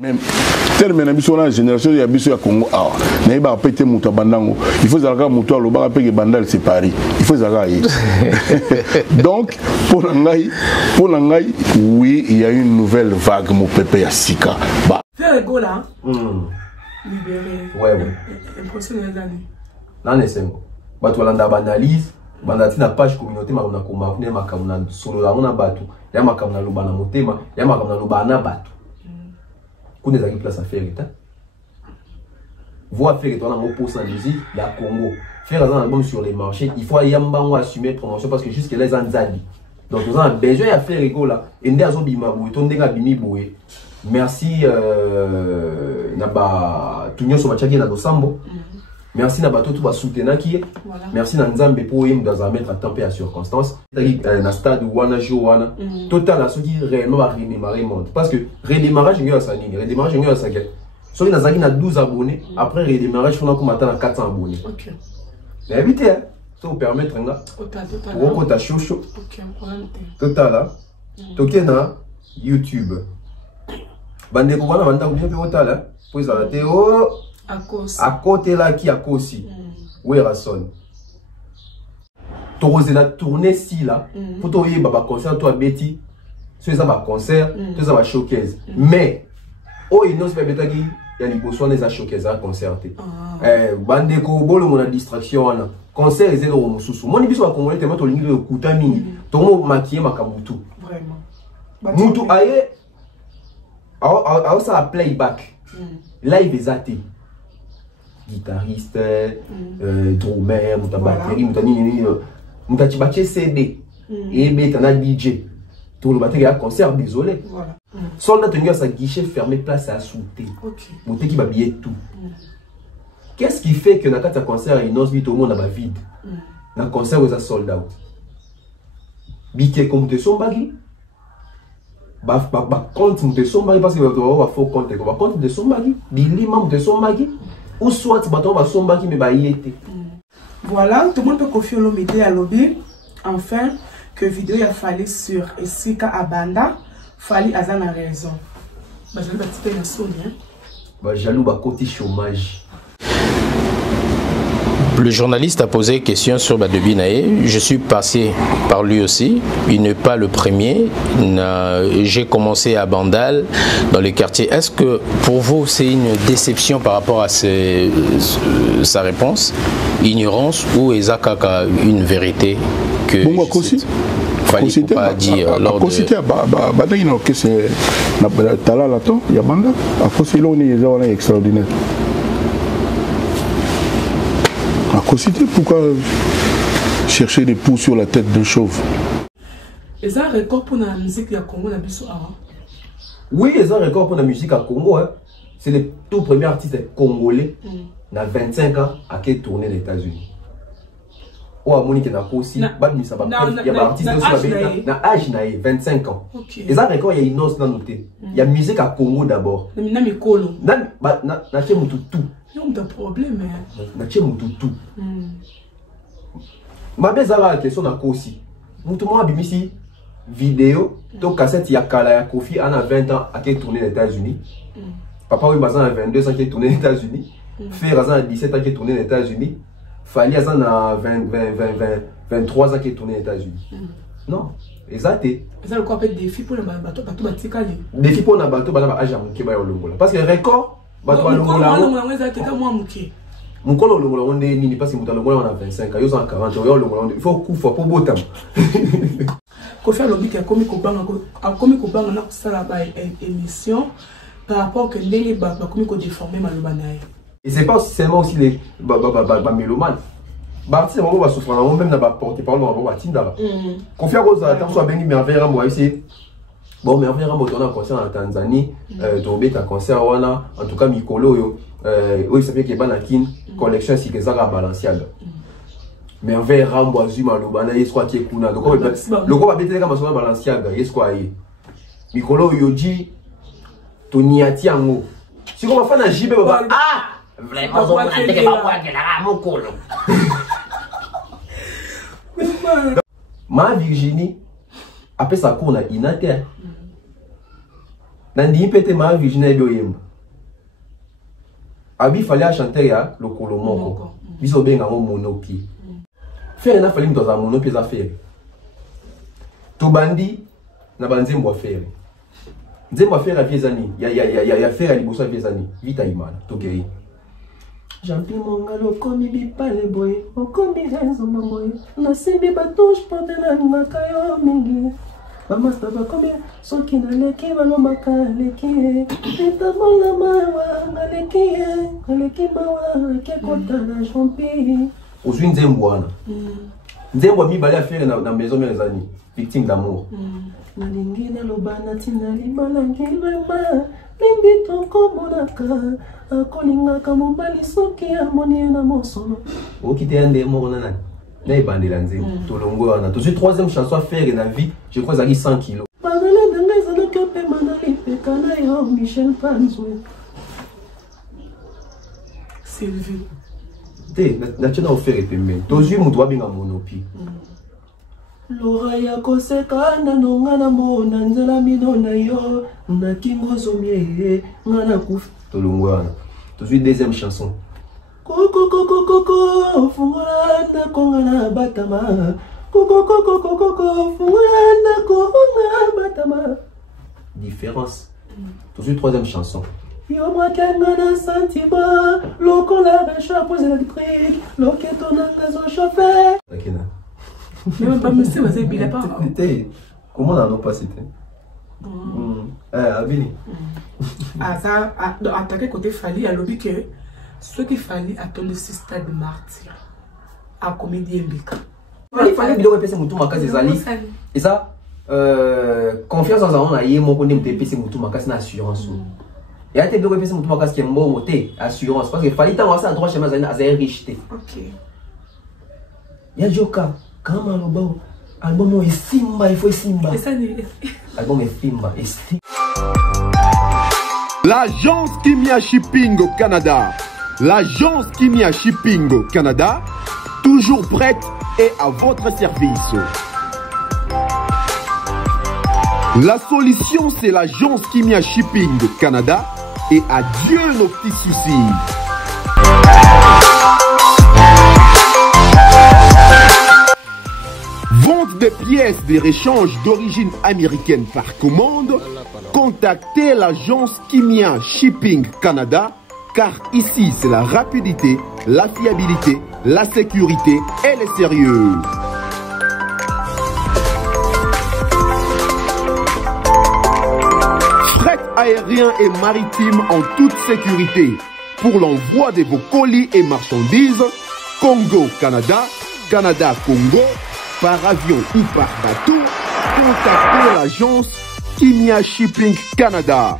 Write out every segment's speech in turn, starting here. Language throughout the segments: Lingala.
Même tellement ambition la génération ya biso ya Congo ah na iba pété muto bandango il faut zalaka muto lo ba peke bandal c'est Paris il faut zalaka donc pour ngai oui il y a une nouvelle vague mon pépé ya sika bah faire ego là libéré ouais impossible les années là ne c'est ba to landa banalise bandati na page communauté ma komba ne makamuna solo la on a batu ya makamuna lo bana motema ya makamuna lo bana batu qu'on a une place à faire état voir faire état dans mon poste en musique la Congo faire un album sur les marchés il faut y assumer promotion parce que jusque là ils ont zali donc nous avons besoin à faire égo là et nous avons bima boué ton denga bimi boué merci naba tunyo so bachaki na dosambo merci naba tout ba soutenir qui merci na nzambe pour y dans un mettre à température à circonstance na stade wana joana total à ce qui réellement va redémarrer monde parce que redémarrage ngio sa nini redémarrage ngio sa quel so na zaki na 12 abonnés après redémarrage on a comme atteindre 400 abonnés OK mais évitez ça vous permettre nga total on compte chaud OK total là tokena YouTube bande ko bana banda ko bien total pour ça la théo à côté là qui a aussi oui rason tu la tournée si là pour toi y baba concert toi Betty c'est ça va concert tout ça va showcase mais oh il n'ose pas betagi il y a les besoins des showcase à concerter bande ko bolo mon distraction là concert ils élo mususu mon biso va congolais tellement to lingi kuta mingi to mo maquiller makabutu vraiment mutu aye a ça playback live exacté guitariste, drummer, muta batterie, muta nini, muta chibache CD, et betana DJ. Tout le batterie à concert, désolé. Voilà. Soldat tenu à sa guichet fermé, place à souter. Muta qui va biller tout. Qu'est-ce qui fait que dans un concert, il n'ose vite au monde à vide? Dans un concert, vous êtes sold out. Biké comme te son bagui. Bah, compte de son bagui parce que vous avez un faux compte. Bah, compte de son bagui. Billy, membre de son bagui. Ou soit tu vas somba qui me baillete. Voilà, tout le monde peut confier le média à lobby. Enfin, que vidéo a fallu sur Esika Abanda, fallu Azana raison. Bah, j'allais bâtir la sonne, hein. Bah, jaloux, bah, côté chômage. Le journaliste a posé question sur Badebi Naé. Je suis passé par lui aussi. Il n'est pas le premier. J'ai commencé à Bandal, dans le quartier. Est-ce que pour vous, c'est une déception par rapport à sa réponse? Ignorance ou Ezakaka une vérité que bon, fallait pas dire lors de... C'est extraordinaire. Pourquoi chercher des poux sur la tête de chauve? Et ça, un record pour la musique à Congo, la biso avant? Oui, ils ont un record pour la musique à Congo. Hein. C'est le tout premier artiste congolais, il a 25 ans, à qui tourné aux États-Unis. Ou à Monique n'a aussi, il y a un artiste qui a âge 25 ans. Et ça, record, il y a une autre noté. Il y a musique à Congo d'abord. Il y a un colo. Il y a tout. Non, pas de problème. Il y a tout. Ma bezala question na kosi. Mutu mo abimisi vidéo to cassette ya kala ya Kofi ana 20 ans a été tourné aux États-Unis. Papa oui bazan a 22 ans qui est tourné aux États-Unis. Frère azan a 17 ans qui est tourné aux États-Unis. Fali azan a 23 ans qui est tourné aux États-Unis. Non, exact. Ça le quoi appelle défi pour le bateau batikali. Défi pour na bateau bana ba aja muke ba yo longola. Parce que record bateau longola. Mukolo longola on est nini parce que mutalo longola on a 25 ans, yo en 40 ans, yo longola il faut kufa pour botam. Ko faire lobby que comme ko banga na sala ba émission par rapport que les ba comme ko déformer maloba nae. Et c'est pas seulement aussi les mélomanes. Barti on va souffrir on même na ba porter parole on va tinda. Confier aux attention à Benny Merveille moi ici. Bon Merveille on a un concert en Tanzanie, tombé un concert wana en tout cas Mikolo yo oui ça fait que banakin collection si que ça va Balenciaga. Merveille Rambo azuma lobana yeswa qui kuna donc le ko ba betela kama so Balenciaga yeswa yi Mikolo yoji toniati yango si ko ba fa na jibe ba vraiment on a que pas voir que la mokolo. Ma Virginie après ça qu'on a inater Nandi pete ma Virginie Bioyemba. Abi fallait chanter ya le Colomoko. Biso benga mo monopi. Faire na fallait dans un monopi za faire. To bandi na banzembo faire. Nzembo faire a viezani. Ya faire a liboso viezani. Vita imana. To gei. Jampi mongalo komi bipale boy. Okomi renzo mamoy. Na simbi batouche potela ngakayo mingi. Bamasta bakomi soki na leki balomaka leki. Eta bona mawa ngaleki. Ngaleki mawa kekota na jampi. Ozwi nzembo wana. Nzembo mibale affaire na maison mezani. Victime d'amour. Nalingi na lobana tina libalangi mama. Limbi toko monaka. Akolingaka mobali soki amoni na mosolo. Okite ande mona nani. Là, il bandit l'anzé. Tout le monde a. Tout de suite, troisième chanson à faire dans la vie, je crois que ça 100 kilos. Sylvie. T'es, tu n'as offert et t'aimes. Tous les gens doivent bien à monopi. Laura ya koseka na nonga na mona nzela midona yo na kingo zomie ngana kuf. Tout le monde a. Tout de suite, deuxième chanson. Coco coco coco fungana kongana batama coco coco coco fungana kongana batama différence. Tout de suite troisième chanson. Yo moi kengana sentiment loko la chapeau électrique loketo nanga zo chauffeur. Takena. Mais pas monsieur vas y bila pas. Comment on a pas cité? Abini. Ah ça attaquer côté Fally à lobby que ce qu'il fallait attendre ce stade de martyr à comédie Mbika. Il fallait bien répéter mon tour ma case Zali. Et ça confiance en ça on a eu mon connaît répéter mon tour ma case na assurance. Et a été bien répéter mon tour ma case qui est bon côté assurance parce que fallait tant ça droit chez ma Zali à riche. OK. Ya Joka quand malobo album est Simba il faut Simba. Et ça album est Simba et l'agence Kimia Shipping au Canada. L'agence Kimia Shipping au Canada, toujours prête et à votre service. La solution, c'est l'agence Kimia Shipping au Canada et adieu nos petits soucis. Vente des pièces de réchange d'origine américaine par commande. Contactez l'agence Kimia Shipping Canada. Car ici, c'est la rapidité, la fiabilité, la sécurité et le sérieux. Fret aérien et maritime en toute sécurité. Pour l'envoi de vos colis et marchandises, Congo-Canada, Canada-Congo, par avion ou par bateau, contactez l'agence Kimia Shipping Canada.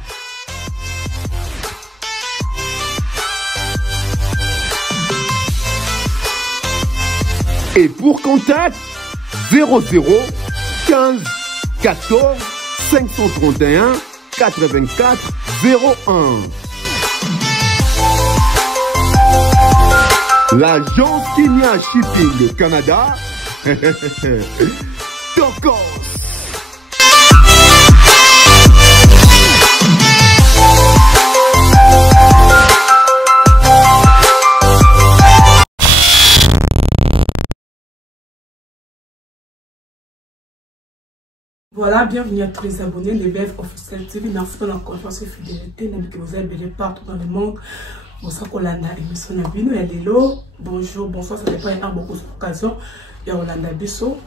Et pour contact, 00 15 14 531 84 01. L'agence Kimia Shipping Canada. Tokos. Voilà, bienvenue à tous les abonnés de BF Officiel TV. Merci pour la confiance et fidélité. Que vous avez béni partout dans le monde. Bonsoir, Kolanda, émission Nabino. Il y a des lots. Bonjour, bonsoir. Ça dépend, il y a beaucoup d'occasions. Il y a Olanda Bisso.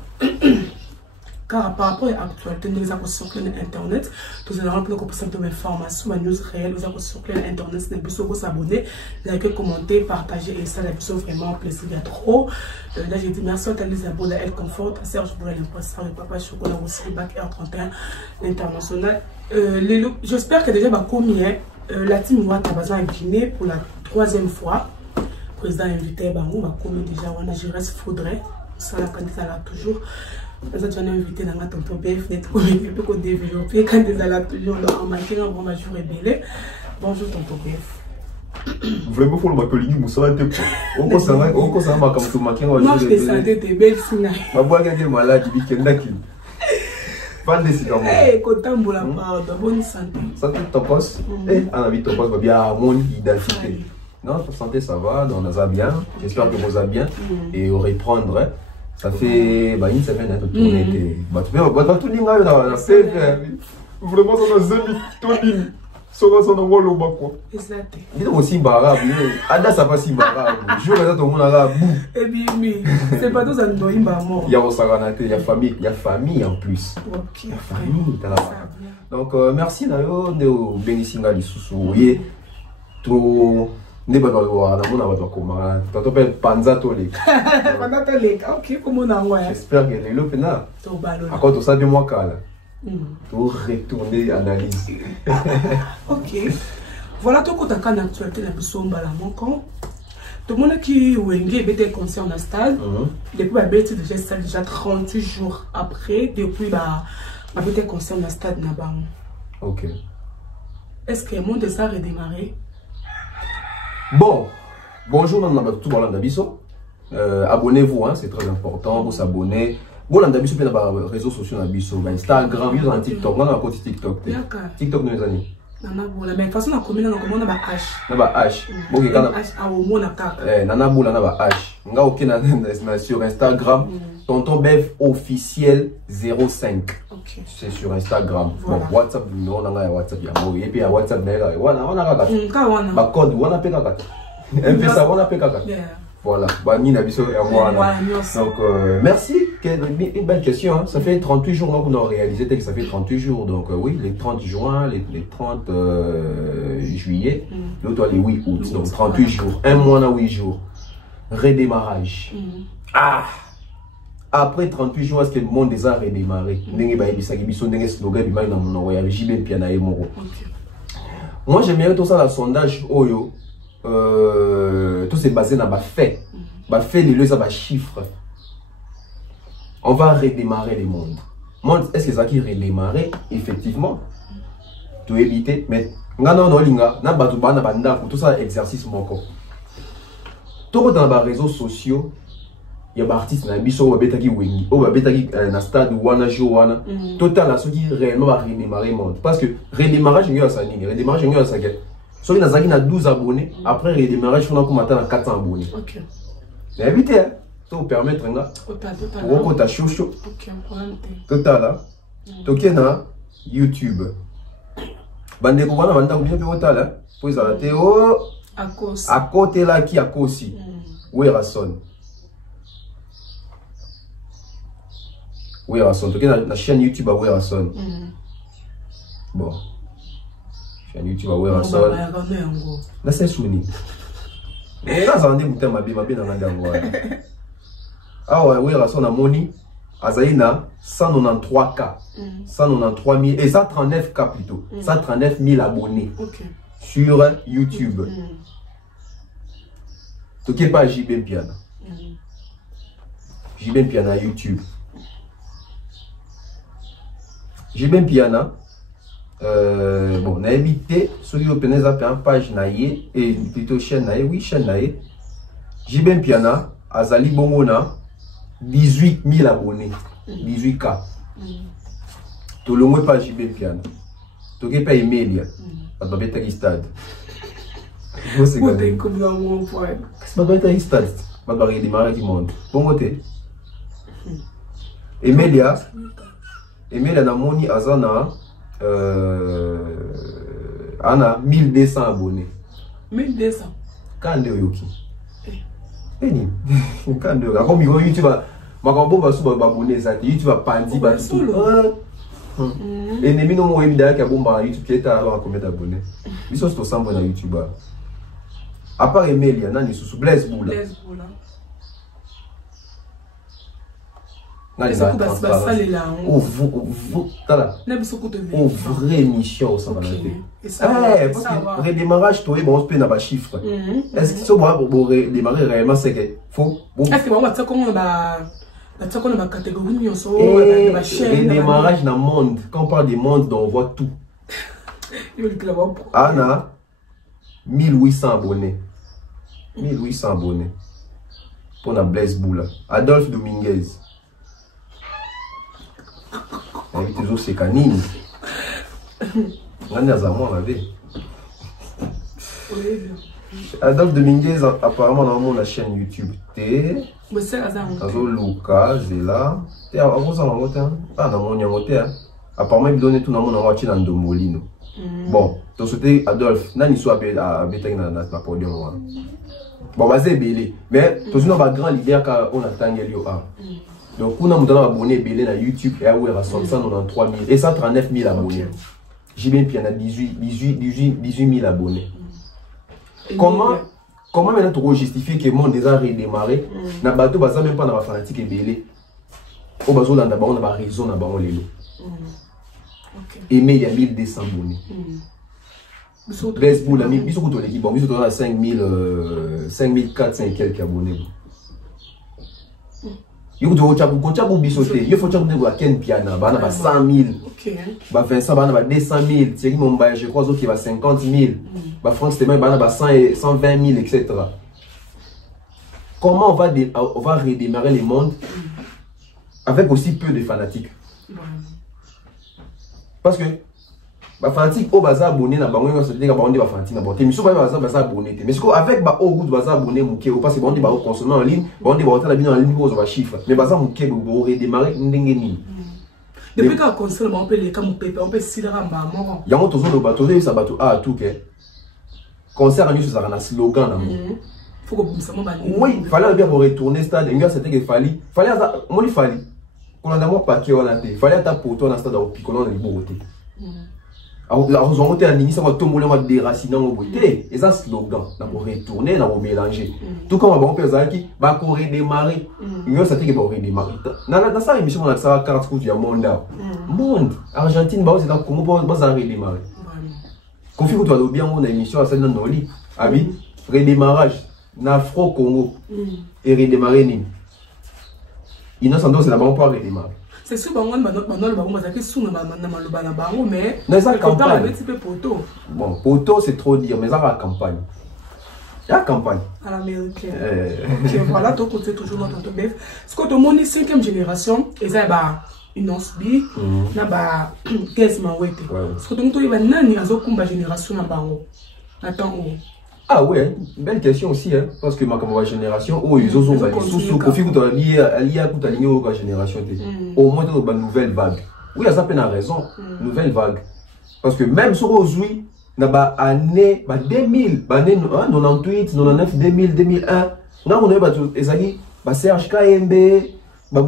Car par rapport à l'actualité, nous avons sur Internet. Nous allons remplir de informations, des news réelles. Nous avons sur Internet. Nous avons s'abonner, liker, commenter, partager. Et ça, nous avons vraiment plaisir. Il y a trop. Là, j'ai dit merci à les abonnés à El Confort, à Serge Bourrel, l'imposteur, le papa Chocolat, aussi, Bac R31, l'international. J'espère que déjà, combien la team Ouattara va Guinée pour la 3e fois. Le président invité, combien déjà, on a Gérès Faudrait. Ça, la candidat là toujours. Les autres, j'en ai invité dans ma tonton BF, net, pour développer. Candidat là toujours, on m'a dit, on m'a joué belé. Bonjour, tonton BF. Vraiment, il faut le maquiller, vous savez, on consomme comme tout maquillage. Moi, je fais ça, t'es belle, sinon. Ma voix est malade, il dit qu'il y a Fan de Sigamon. Eh, Kotambola, pardon, bonne santé. Santé topos. Eh, on a vu topos, va bien mon identité. Non, ta santé ça va, donc on a bien. J'espère que vous allez bien. Et au reprendre, ça fait une semaine à tourner. Bah tu peux tout dire là, la fait vraiment ça a zemi tout dit. Souvent ça on le bas quoi. Exact. Il aussi barabe. Ada ça pas si barabe. Je regarde tout le monde là boum. Eh bien, mais c'est pas tous un doigt mort. Il y a Osaganaté, il y a famille en plus. OK. Il y a famille là. Donc merci Nayo de Benisinga Lisusu. Oui. Tout ne pas voir na mona ba koma. Tato pe panza tolek. Panza tolek. OK, comment on a j'espère que les lopena. To ballon. À quoi ça de moi kala. Pour retourner analyse. OK. Voilà tout quand on a actualité la bisomba la monko. Tout le monde qui wenge était conscient dans stade. Depuis la bête déjà 38 jours après depuis ma bête conscient dans stade na bango. OK. Est-ce que le monde de ça redémarré? Bon, bonjour tout le monde. Abonnez-vous, hein, c'est très important. Vous s'abonner. Bon, on a mis sur les réseaux sociaux, Instagram, TikTok, on a un côté TikTok. TikTok nous les amis. Mais de toute façon, on a combien on a H. On a H. Bon, il y a au moins Nana Boula na H. On a OK sur Instagram. Tonton Bev officiel 05. OK. C'est sur Instagram. Bon, WhatsApp on a WhatsApp et puis WhatsApp on a code on a PK. MPSA on a PK. Voilà, donc merci, une belle question, hein. Ça fait 38 jours qu'on a réalisé que ça fait 38 jours, donc oui, les 30 juin, les 30 juillet, l'autre les 8 août, donc 38 jours, un mois à 8 jours, redémarrage. Après 38 jours, est-ce que le monde déjà redémarré? Moi j'aimerais tout ça, le sondage Oyo. Tout c'est basé dans les faits. Les faits, les chiffres. On va redémarrer le monde. Est-ce que ça qui redémarrer? Effectivement. Tout éviter. Mais, tout ça exercice mon corps. Tout dans les réseaux sociaux, il y a des artistes qui sont stade total qui réellement va redémarrer le monde. Parce que redémarrage, il y a ça. Redémarrage, il y a ça. Si on a 12 abonnés, après le démarrage, on a 400 abonnés. OK. Mais évitez, ça vous permettre pour ta chouchou. OK, total là. Toké na YouTube. Bande ko bana banda ko bien total pour ça Théo à côté là qui a aussi. Werason. Werason, toké na chaîne YouTube à Werason. Bon. YouTube à Werason. Là c'est souni. Et là ça on dit muté mabe na nganda ngwa. Ah ouais Werason a moni azaina 193K. 193 000 et 139K plutôt. 139 000 abonnés. Sur YouTube. Toké pas JB Piana. JB Piana YouTube. JB Piana. Bon, on a évité ceux qui ont une page naïe et plutôt chaîne naïe, oui, chaîne naïe. JB Piana, Azali Bongona, 18 000 abonnés, 18K. Tout le monde pas JB Piana. Tout le monde pas Emilia, à Babeta Stade. C'est pas Babeta Stade, à Babeta démarrer du monde. Bon côté. Emilia, na moni Azana. On a 1200 abonnés. 1200. Quand de yoki. Eni. Quand de. Comme YouTube va makambo sous abonné ça YouTube va pandi ba tout. Et nemi no mo ebida ka bomba YouTube qui est à combien d'abonnés. Ils sont 100 na YouTube. À part Emilia nani sous Blaise Boula. Au vrai mission au Sabanate. Parce que redémarrage, tu on se peut dans les chiffres. Est-ce que ça va redémarrer réellement, c'est que faut. Est-ce que on va comment on va catégorie redémarrage dans le monde. Quand on parle du monde, on voit tout. Anna, 1800 abonnés. 1800 abonnés. Pour la Blaise Boula. Adolphe Dominguez. invité zo c'est canine. Ngani azamon avait. Adolphe Dominguez apparemment dans la chaîne YouTube T. Azo Luka Zela. T a vous en moté. Ah dans mon yamoté. Apparemment il donne tout dans mon envoyé dans Domolino. Bon, donc c'était Adolphe. Nani soit à bétail dans la podium. Bon, bah c'est belé. Mais tout ça va grand l'hiver quand on attend Elio A. Donc on a monté abonné belé dans YouTube et à où il y a 193 000 et 139 000 abonnés. J'ai bien puis il y en a 18 000 abonnés. Comment maintenant tu justifier que le monde déjà redémarré? Na bateau basa même pas dans la fanatique et belé. Au bateau là d'abord on a raison d'abord les lots. Et mais il y a 1200 abonnés. Baseball ami biso ko to l'équipe bon biso to na 5400 et quelques abonnés. Yo to chabu biso te yo faut chabu de la Ken Piana ba na 100 000. OK. Ba Vincent ba na 200 000, Thierry Momba je crois qu'il va 50 000. Ba France Stéman ba na 100 et 120 000 etc. Comment on va redémarrer le monde avec aussi peu de fanatiques? Parce que les fanatiques au bazar abonné na bango yo se dire ba onde ba fanatique na bonté mais so ba bazar abonné mais ce avec ba au goût bazar abonné muké parce que ba onde ba consommer en ligne ba onde ba hôtel bien en ligne pour ba chiffre mais bazar muké bo redémarrer ndenge ni depuis que consommer on peut les comme pépé on peut sidera ba moko yango tozo lo bato ça bato a tout que concert ami ça na slogan na faut que ça ba oui fallait bien pour retourner stade ngua c'était que fallait moi il fallait on a d'abord paquet on a té fallait ta poto na stade au picolon na liberté. Alors, on a dit ça va tomber le déracinement au beauté. Et ça, slogan, on va retourner, on va mélanger. Tout comme on peut dire qu'il va redémarrer. Il y a ça qui va redémarrer. Dans ça, émission, on a ça, carte coûte, il y a monde. Monde. Argentine, c'est là comment on va redémarrer. Confie que tu vas bien mon émission à celle de Noli. Abi, redémarrage. Nafro Congo. Et redémarrer Nîmes. Innocent, c'est là-bas, on peut redémarrer. C'est sûr que mais bon, poto c'est trop dire, mais ça va à campagne. Il y a campagne. À l'américaine. Voilà, donc on sait toujours notre bœuf. Ce que tout le monde est 5e génération, et ça va une osbi, na ba quasiment ouais. Ce que tout le monde est nani azokumba génération na bango. Attends. Ah ouais, belle question aussi, hein, parce que ma génération, oh, ils ont sous profit que tu as lié à toute la génération. Au moins, tu as une nouvelle vague. Oui, ça peine a raison, nouvelle vague. Parce que même sur aujourd'hui, dans l'année 2000, 98, 99, 2000, 2001, on a eu Serge KMB, une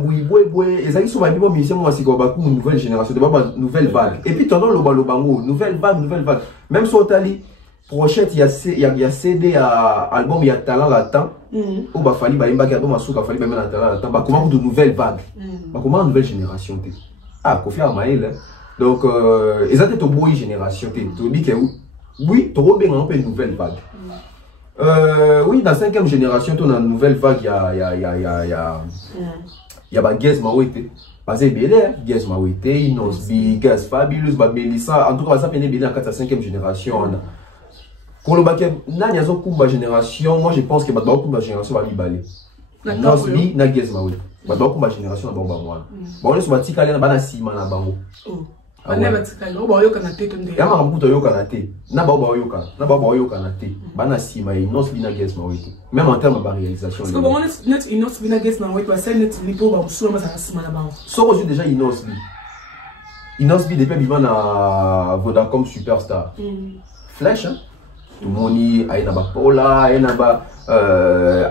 nouvelle génération, une nouvelle vague. Et puis, tu as nouvelle vague. Même sur Otali. Prochette, il y a CD à album, il y a talent latent. Ou bah fallait bah imba album à souka fallait bah mettre talent latent. Bah comment de nouvelles vagues. Bah comment nouvelle génération t'es. Ah Kofi Amael. Donc ils étaient au bout génération t'es. Tu dis que oui, tu bien un peu une nouvelle vague. Oui, dans 5e génération, tu as une nouvelle vague. Il y a bah Gaz Mawete. Bah c'est bien Gaz Mawete, Inosbi, Gaz Fabulous, bah Melissa. En tout cas ça peine bien à 5e génération. Pour le bac, na génération, moi je pense que ma génération va libérer. Nosbi, na Gezmaoui. Ma génération va bomba moi. Bon, on est sur ma tika na bana sima na bango. Oh. On est ma tika na ba yo kanate tonde. Ya ma mbuto yo kanate. Na ba yo kana. Na ba yo kanate. Bana sima et Nosbi na Gezmaoui. Même en termes de réalisation. Parce que bon, on est net Nosbi na Gezmaoui, tu as ça net lipo ba solo ma sima na bango. So aujourd'hui déjà Nosbi. Nosbi depuis vivant na Vodacom Superstar. Flash hein. Tout le monde y a un Paula, il y a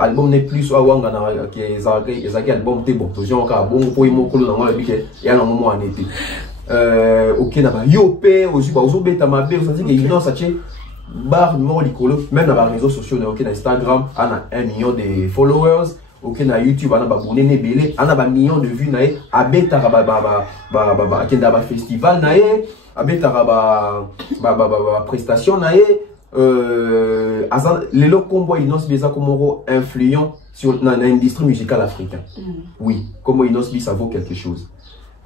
album n'est plus à Wanga qui est un album t'es bon. J'ai encore bon pour y monter dans le biquet et à un moment en été. Ok, n'a pas yopé aussi pas aux bêta ma bête. Ça dit qu'il y a ça tient barre numéro d'icolo même dans les réseaux sociaux. Ok, dans Instagram, on a 1 million de followers. Ok, na YouTube, on a abonné nebelé, on a un million de vues naé. À bêta ba kenda festival naé. À bêta ba prestation naé. Les locaux combo Nosbi ça comme influent sur l'industrie musicale africaine. Oui, comme Nosbi ça vaut quelque chose.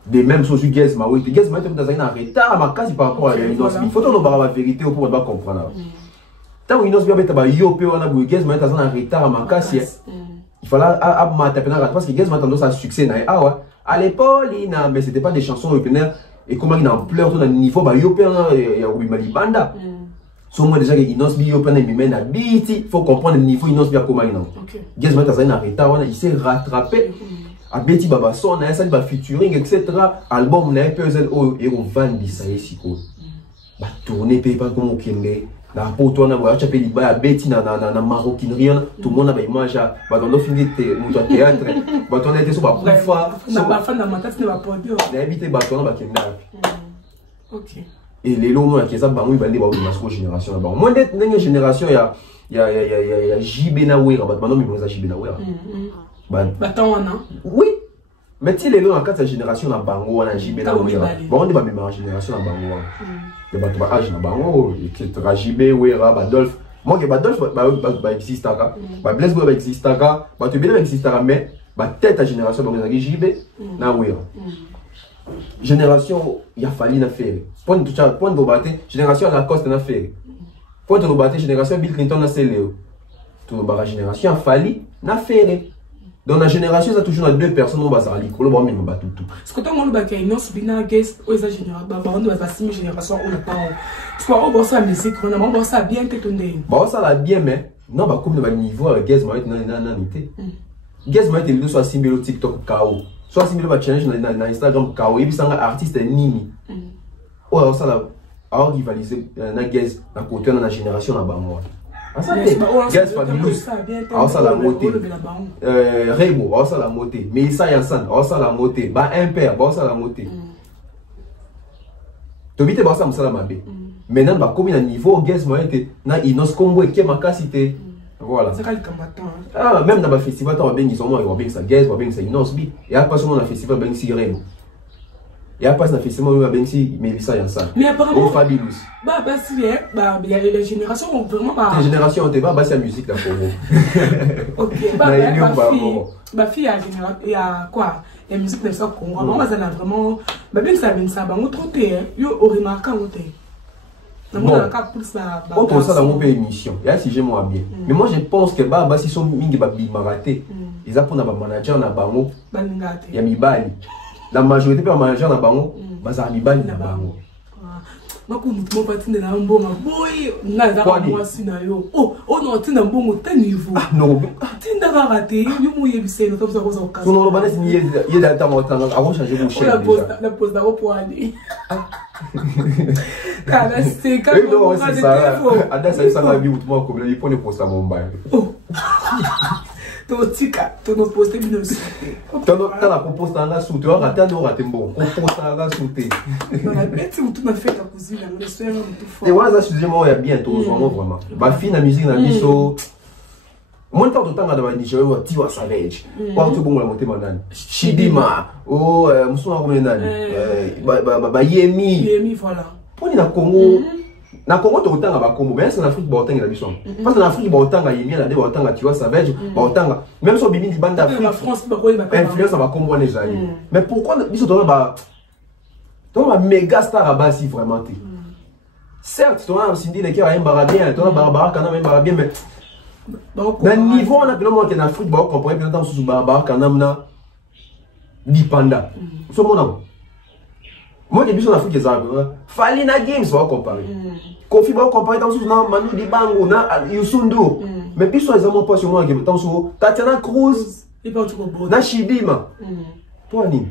De même sur Gaz Maoui, Gaz Maoui dans un retard ma case par rapport à Nosbi. Faut qu'on la vérité pour pas comprendre. Tant Nosbi avec ta yopé on a bu Gaz Maoui dans un retard ma case. Il fallait à taper parce que Gaz Maoui tendance à succès na ah ouais. à l'épaule, mais c'était pas des chansons européennes. Et comment il en pleure tout dans le niveau, bah, il y a Wimalibanda. So moi déjà que Inos bi open et mène à biti, faut comprendre le niveau Inos bi à comment il en. Gaz moi t'as un arrêté, il s'est rattrapé. À Betty Baba son, on a ça, il va featuring, etc. Album on a un peu et on vend ça ici quoi. Bah tourner paye pas comme au Kenya. La pour toi on a voyage chapé liba à Betty na maroquinerie, tout le monde a image à bah dans le film de mon théâtre. Bah on a été sur ba poufa. Na ba fan na matas ne va pas dire. On a habité bah on va Kenya. OK. Et les lots, qui ça, bah, oui, bah, les génération là-bas. Moi, une génération, il y a JB Nawera, bah, maintenant, il y a JB Nawera. Bah, tant on a. Oui. Mais si les lots, en 4 génération, on a Bango, on a JB Nawera. Bon, on dit, bah, même génération, on a Bango. Il y a bah, âge, on a Bango, etc. JB, Wera, Badolf. Moi, que Badolf, bah, existe, bah, Blaise Boy, existe, bah, tu bien, existe, mais, bah, tête à génération, bah, on a JB Nawera. Génération, il a fallu la faire. Point de battre, génération Lacoste n'a fait. Point de battre, génération Bill Clinton n'a fait. Tout le génération a fallu la faire. Dans la génération, ça a toujours 2 personnes, on va s'en aller. On va même battre tout. Parce que tant qu'on a une autre guest, on a génération, on a 6 générations, on a pas. Parce qu'on va ça la musique, on a ça bien que ton nez. Bah ça la bien mais non bah comme le niveau guest moi non guest moi était le soit symbole TikTok KO. Soit si je challenge dans Instagram, quand il y a un artiste nini. Ou alors ça a rivalisé na guest na côté dans la génération là bas moi. Ça guest fabulous. Alors ça la moté. Rebo, alors ça la moté. Mais ça Yansan, alors ça la moté. Bah Impère, alors ça la moté. Tobite bah ça me ça la mabé. Maintenant bah comme il y a niveau guest moi était na Inos Congo qui ma capacité. Voilà. Ah, même dans le festival, on va bien dire, on va bien ça Guest, on va bien ça Inosbi. Et après, on a un festival, on va bien ça Remo. Et après, on a un festival, on va bien ça Mélissa Yansan. Mais apparemment, Fabulous. Bah, si, il y a les générations, vraiment pas. Les générations, on te va, c'est la musique là pour vous. Ok, ma fille, il y a quoi? La musique de ça, Congo. Moi, ça a vraiment. Bah, bien ça, on trotte, yo, au remarquant, on bon, on trouve ça dans mon pays émission. Et là, si j'aime moi bien. Mais moi, je pense que bah, si sont mingi babi maraté, ils ont pour un manager na bango. Il y a mi bali. La majorité des managers na bango, bah ça mi bali na bango. Moi, quand nous partis de la mbonga, boy, n'a pas moi sinayo. Oh, non, tu n'as bon tel niveau. Ah non. Tu n'as pas raté. Nous mouillé bisé, nous sommes au cas. Son nom le banais il y a d'attendre avant changer mon chef. La pose d'arrêt pour aller. C'est quand même ça. Ada ça la vie où moi comme il faut ne poster mon bail. Oh. Ton tika, ton poster bien aussi. T'as la propose dans la sous, tu as raté bon. On poste dans la sous. Dans la bête où tu m'as fait ta cousine, le soir tout fort. Et moi ça excusez-moi, il y a bientôt vraiment. Ma fille la musique na biso. Moi tant de temps dans la Nigeria, tu vois Savage. Quoi tu bon la monter manane. Shidima. Oh, musuma komenani. Ba Yemi voilà. Pour na Congo. Na Congo to tanga ba Congo, mais c'est en Afrique ba tanga la biso. Parce que en Afrique ba tanga Yemi la de ba tanga tu vois Savage, ba tanga. Même sur bimi di bande d'Afrique. La France ba quoi ba influence ba Congo les amis. Mais pourquoi biso to ba méga star à basi vraiment té. Certes, tu as Cindy les qui a un bien, tu as Barbara quand même bien mais dans le niveau on a bien monté en Afrique, on comprend bien dans sous Barbara quand même na dipanda. So mon nom. Moi j'ai vu sur l'Afrique des arbres. Fallait na games va comparer. Kofi va comparer dans sous na Manu Dibango na Youssoundo. Mais puis sur les amants pas sur moi game dans sous Tatiana Cruz. Na Shidima. Toi ni.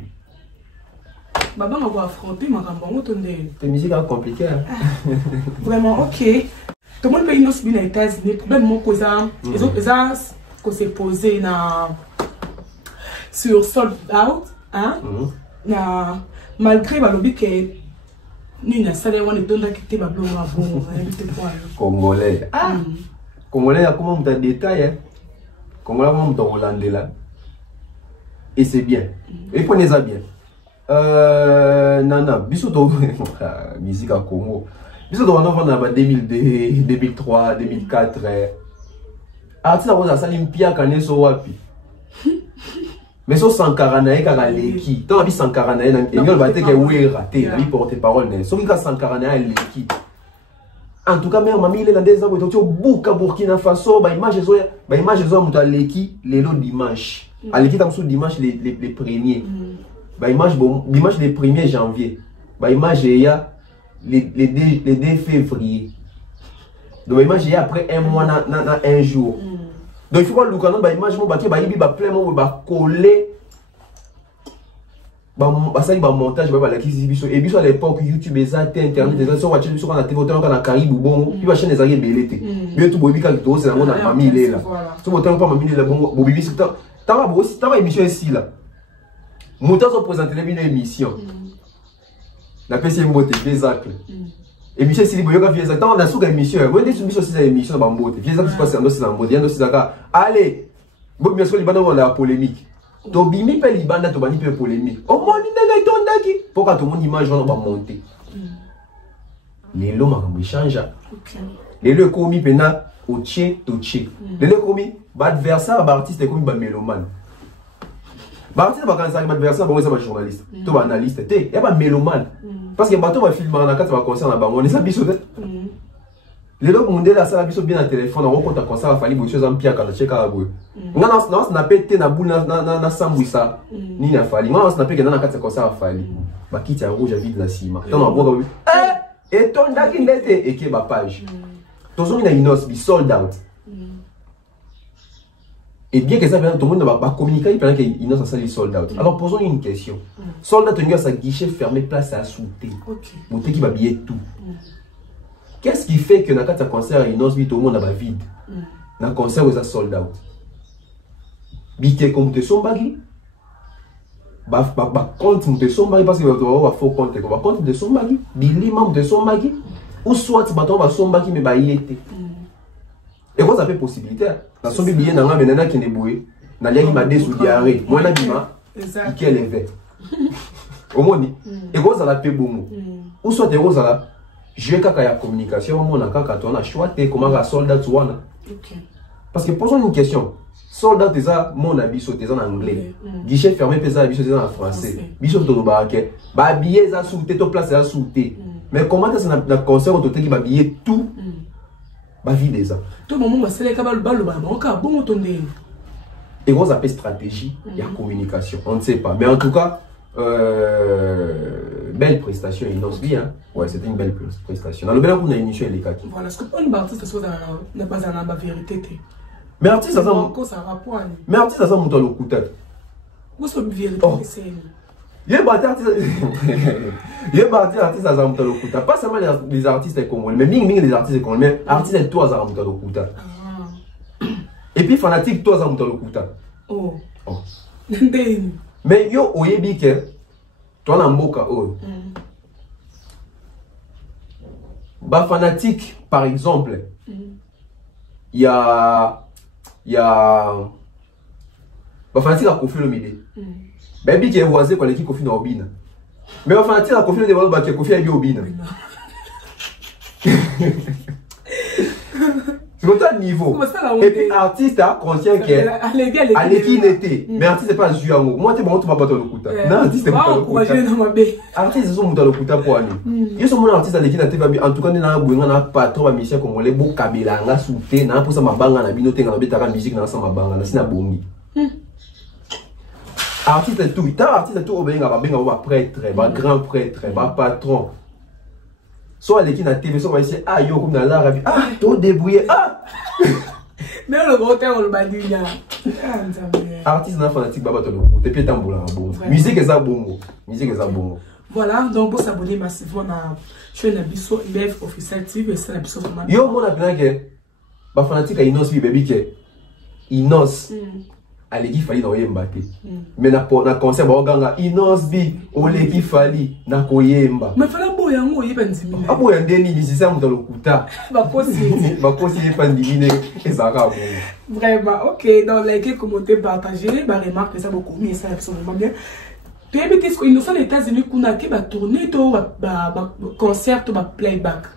Baba on va affronter ma cambo tonné. C'est musique compliquée. Vraiment OK. Tout le monde paye nos billes aux États-Unis. Problème mon cousin, les autres qu'on s'est posé sur Sold Out, hein? Malgré le lobby que nous n'avons pas de temps quitter ma blonde à bon, Congolais. Ah. Congolais a comment on détail, Congolais comment on hollandais là. Et c'est bien. Et prenez ça bien. Nana, bisoto musique à Congo. Biso do wana vana ba 2002, 2003, 2004. Artiste a ça limpia kaneso wapi. Mais so Sankara na eka leki. Tant bi Sankara na engol ba te ke wera te, bi porte parole ne. So ka Sankara na leki. En tout cas, mère mamie il est dans des arbres to buka Burkina Faso, ba image zo muta leki lelo dimanche. Aleki tam sou dimanche les premiers. image le 1er janvier. Image il y a les 2 février. Donc image il y a après un mois un jour. Donc il faut voir le canon image mon baké plein mon coller ça il montage la et puis à l'époque YouTube et internet des sur watch sur la TV autant dans la Caraïbe bon puis la chaîne des arrières belleté bien tout bobi quand tout c'est la mamie il est là tout autant pas mamie là bon bobi c'est t'as émission ici là montage on présenter une émission la PC mbote Viezacle émission ici boyoka Viezacle tant on a sous émission moi des émissions aussi émission ba mbote Viezacle c'est pas c'est dans la mbote yando sizaka allez bon bien sûr il va dans la polémique Tobimi pe libanda tobani pe polémique. Au moins ndenge itondaki pour que tout le monde image va monter. Les lots makambo change. Les lots komi pena oche toche. Les lots komi bad versa ba artiste komi ba mélomane. Ba artiste ba kanisa bad versa ba ba journaliste. To ba analyste te ya ba mélomane. Parce que bato ba filmer na kati ba concert na bango on ça biso te. Les lots monde la sala biso bien na téléphone on compte concert fali bo chose en pia kana cheka boy. Non, na pété na boule na sambwisa ni na fali. Moi, on que na kati concert fali. Ba kiti ya rouge vide na cima. Tant na boka et ton daki ndete et ke ba page. Tozo na Inos bi sold out. Et bien que ça tout le monde va communiquer pendant que Inos a sali sold out. Alors posons une question. Sold out on sa guichet fermé place à souter. OK. Monter qui va billet tout. Qu'est-ce qui fait que na kati concert Inos bi tout le monde va vide. Na concert où ça sold out. Bike comme te sombagi compte te sombagi parce que tu vas faut compte compte te sombagi bilima te sombagi ou soit baton va sombagi mais ba yete et quoi ça fait possibilité na sombi bien na ngamenana qui ne boué na liaki ma desu diarrhée moi na bima quel est au moni et quoi ça la pe bomo ou soit et ça la je kaka ya communication moi na kaka to na choix te comment ga soldat wana OK parce que posons une question. Soldat déjà mon habit sauté en anglais. Guichet fermé pesa habit sauté en français. Biso to baké. Ba billet za souté to place za souté. Mais comment ça na concert au qui ba billet tout. Ba vide déjà. Tout moment ba sele ka ba le ba ka bon tonné. Et gros appel stratégie, il y a communication, on ne sait pas. Mais en tout cas belle prestation Inos bien. Ouais, c'était une belle prestation. Dans le bel coup on a initié les cas. Voilà, ce que on artiste soit n'a pas la vérité. Mais artiste ça mais artiste ça monte le couteau. Vous êtes vérité c'est il est battu artiste ça monte le couteau. Pas seulement les artistes congolais, mais ming les artistes congolais, artistes toi ça monte le couteau. Et puis fanatique toi ça monte le couteau. Oh. Mais yo oyebi ke toi na mboka oh. Ba fanatique par exemple. Il y a ba fanatique a Koffi Olomide. Baby qui est voisin pour l'équipe Koffi na Obina. Mais ba fanatique a Koffi Olomide ba ke Koffi a Obina. C'est autant niveau. Et puis artiste a conscient que Aleki n'était. Mais artiste c'est pas Zuyango. Moi tu bon tu vas battre le couteau. Non, artiste c'est pas le couteau. Artiste sont monter le couteau pour aller. Ils sont mon artiste Aleki n'était en tout cas na boinga na patron ba mission congolais bo kabela nga souté na pour ça mabanga na bino tenga na betaka musique na ça mabanga na sina bongi. Artiste tout, artiste tout obenga ba benga ba prêtre, ba grand prêtre, ba patron. Soit les qui na TV, soit ici, ah yo comme dans la revue, ah tout débrouillé, ah. Mais le gros terre on le badille là. Artiste na fanatique baba to le depuis tamboula bon. Musique est ça bongo, musique est ça bongo. Voilà, donc pour s'abonner massivement à chaîne Abisso BF officiel TV et c'est Abisso vraiment. Yo mon appelé que ba fanatique a Inos baby que Inos Aleki fali na oyemba te. Mais na concert ba oganga Inos bi oleki fali na koyemba. Mais fala boya ngo yeba nzimile. Abo ya ndeni ni sisa muto lokuta. Bakosi yepa ndimine ezaka bo. Vraiment, OK, dans les commentaires partager, ba remarque ça beaucoup mais ça absolument bien. Tu habites ce qu'ils nous sont les États-Unis kuna ke ba tourner to ba concert to ba playback.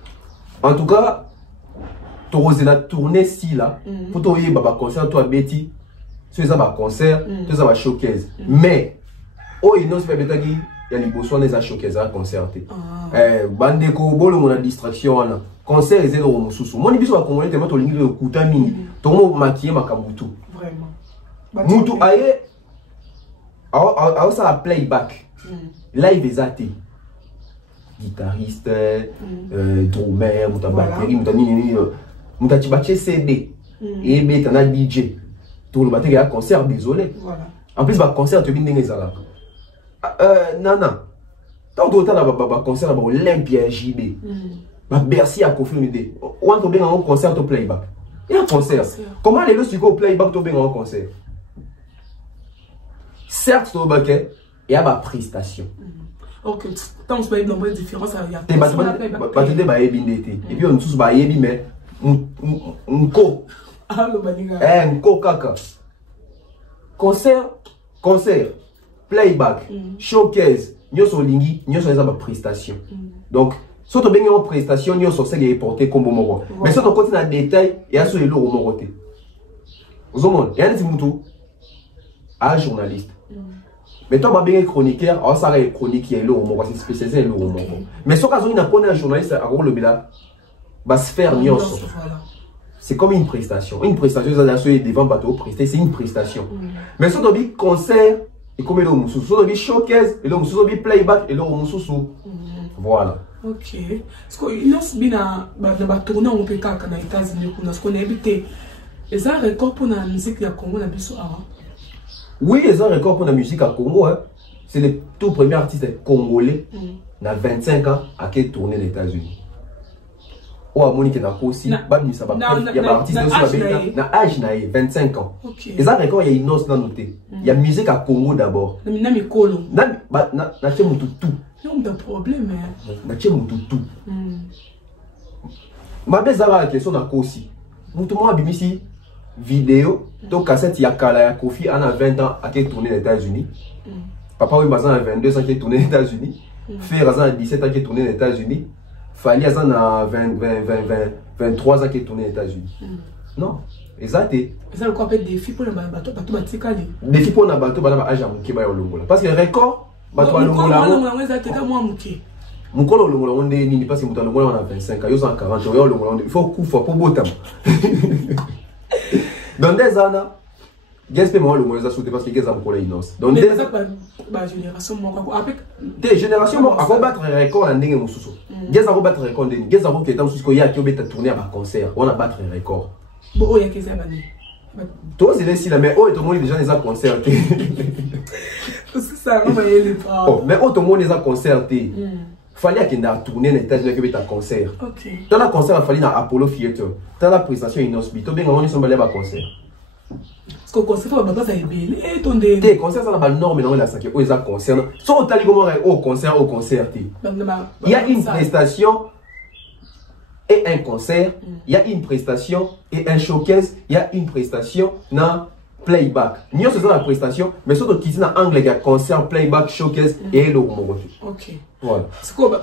En tout cas, to la tournée si là pour to yeba ba concert to abeti. C'est ça va concert, c'est ça va showcase. Mais oh Inos fait betaki il y a les Botswana les showcase à concerter. Bandeko bolo mon distraction là. Concert c'est le mususu. Mon biso va congolais tellement to lingi le kuta mini. To mo maquiller makamutu. Vraiment. Mutu aye a ça playback. live ezate guitariste drummer mutabateri mutanini mutachibache CD et betana DJ tout le matin il y a concert désolé en plus ba concert tu bin ngezala nana tant d'autant là ba concert ba Olympia JB ba Bercy à Kofi Olomide on to bien en concert au playback il y a un concert comment les lorsque au playback to bien en concert certes to baquet il y a ma prestation. Ok, tant que tu as une différence, il y a des et puis on tous bayebi mais nko nko kaka concert playback showcase nyoso lingi nyoso eza ba prestation donc soto bengi en prestation nyoso c'est les porter comme moko mais soto côté na détail et aso elo moko te ozomon et andi mutu a journaliste. Mais toi, tu es chroniqueur, alors ça va chronique, il y a l'eau, c'est spécialisé l'eau. Mais ce cas où il n'a pas un journaliste à Gros le Bila, va se faire mieux. C'est comme une prestation. Une prestation, c'est devant bateau presté, c'est une prestation. Mais ce qui est concert, et comme il y a l'eau, ce qui est showcase, et l'eau, ce qui est playback, et l'eau, voilà. Ok. Parce qu'il y a un tournée au PK aux États-Unis, parce qu'on a habité. Et ça, un record pour la musique du Congo, la biso avant. Oui, ils ont un record pour la musique à Congo. Hein. C'est le tout premier artiste congolais, il a 25 ans, à qui tourné aux États-Unis. Ou à Monique Nako aussi, il y a un artiste aussi qui a âge 25 ans. Ils ont un record, il y a une noce dans noté. Il y a musique à Congo d'abord. Il y a un problème. Il y a un problème. Ma belle la question Nako aussi. Nous tout le monde a ici. Vidéo, donc cassette, il y a Kala ya Kofi, on a 20 ans à qui tourné aux États-Unis. Papa oui, a 22 ans qui est tourné aux États-Unis. Frère a 17 ans qui est tourné aux États-Unis. Fali a 23 ans qui est tourné aux États-Unis. Non, exact. Et ça, le corps fait défi pour le bateau, défi pour le bateau, parce que le record, bateau à Mukolo Longola, on est ni parce que Mutalo on a 25 ans, ils ont 40 ans, il faut coup pour botam. Dans des années, j'espère que le monde a sauté parce que les gens ont innocent. Dans des générations, des générations, à combattre un record en dingue moussou. Ils ont battre un record, ils ont fait tant que il y a qui ont tourné à un concert, on a battre un record. Bon, il y a quelques années. Toi, c'est ici là, mais oh, tout le monde déjà les a concertés. C'est ça, on va y aller pas. Mais oh, tout le monde les a concertés. Fallait qu'il y ait tourné dans les États-Unis qui un concert. Dans le concert, il fallait dans Apollo Theater. Dans la présentation inhospitée, bien on est allé à un concert. Parce que le concert, il va pas être belé. Le concert, ça n'a pas de norme, mais on a ça concert. Soit on t'a dit comment au concert. Il y a une prestation et un concert. Il y a une prestation et un showcase. Il y a une prestation dans playback. Nous faisons la prestation, mais surtout qui est dans anglais, il y a concert, playback, showcase et le mot. Ok. Voilà. C'est quoi,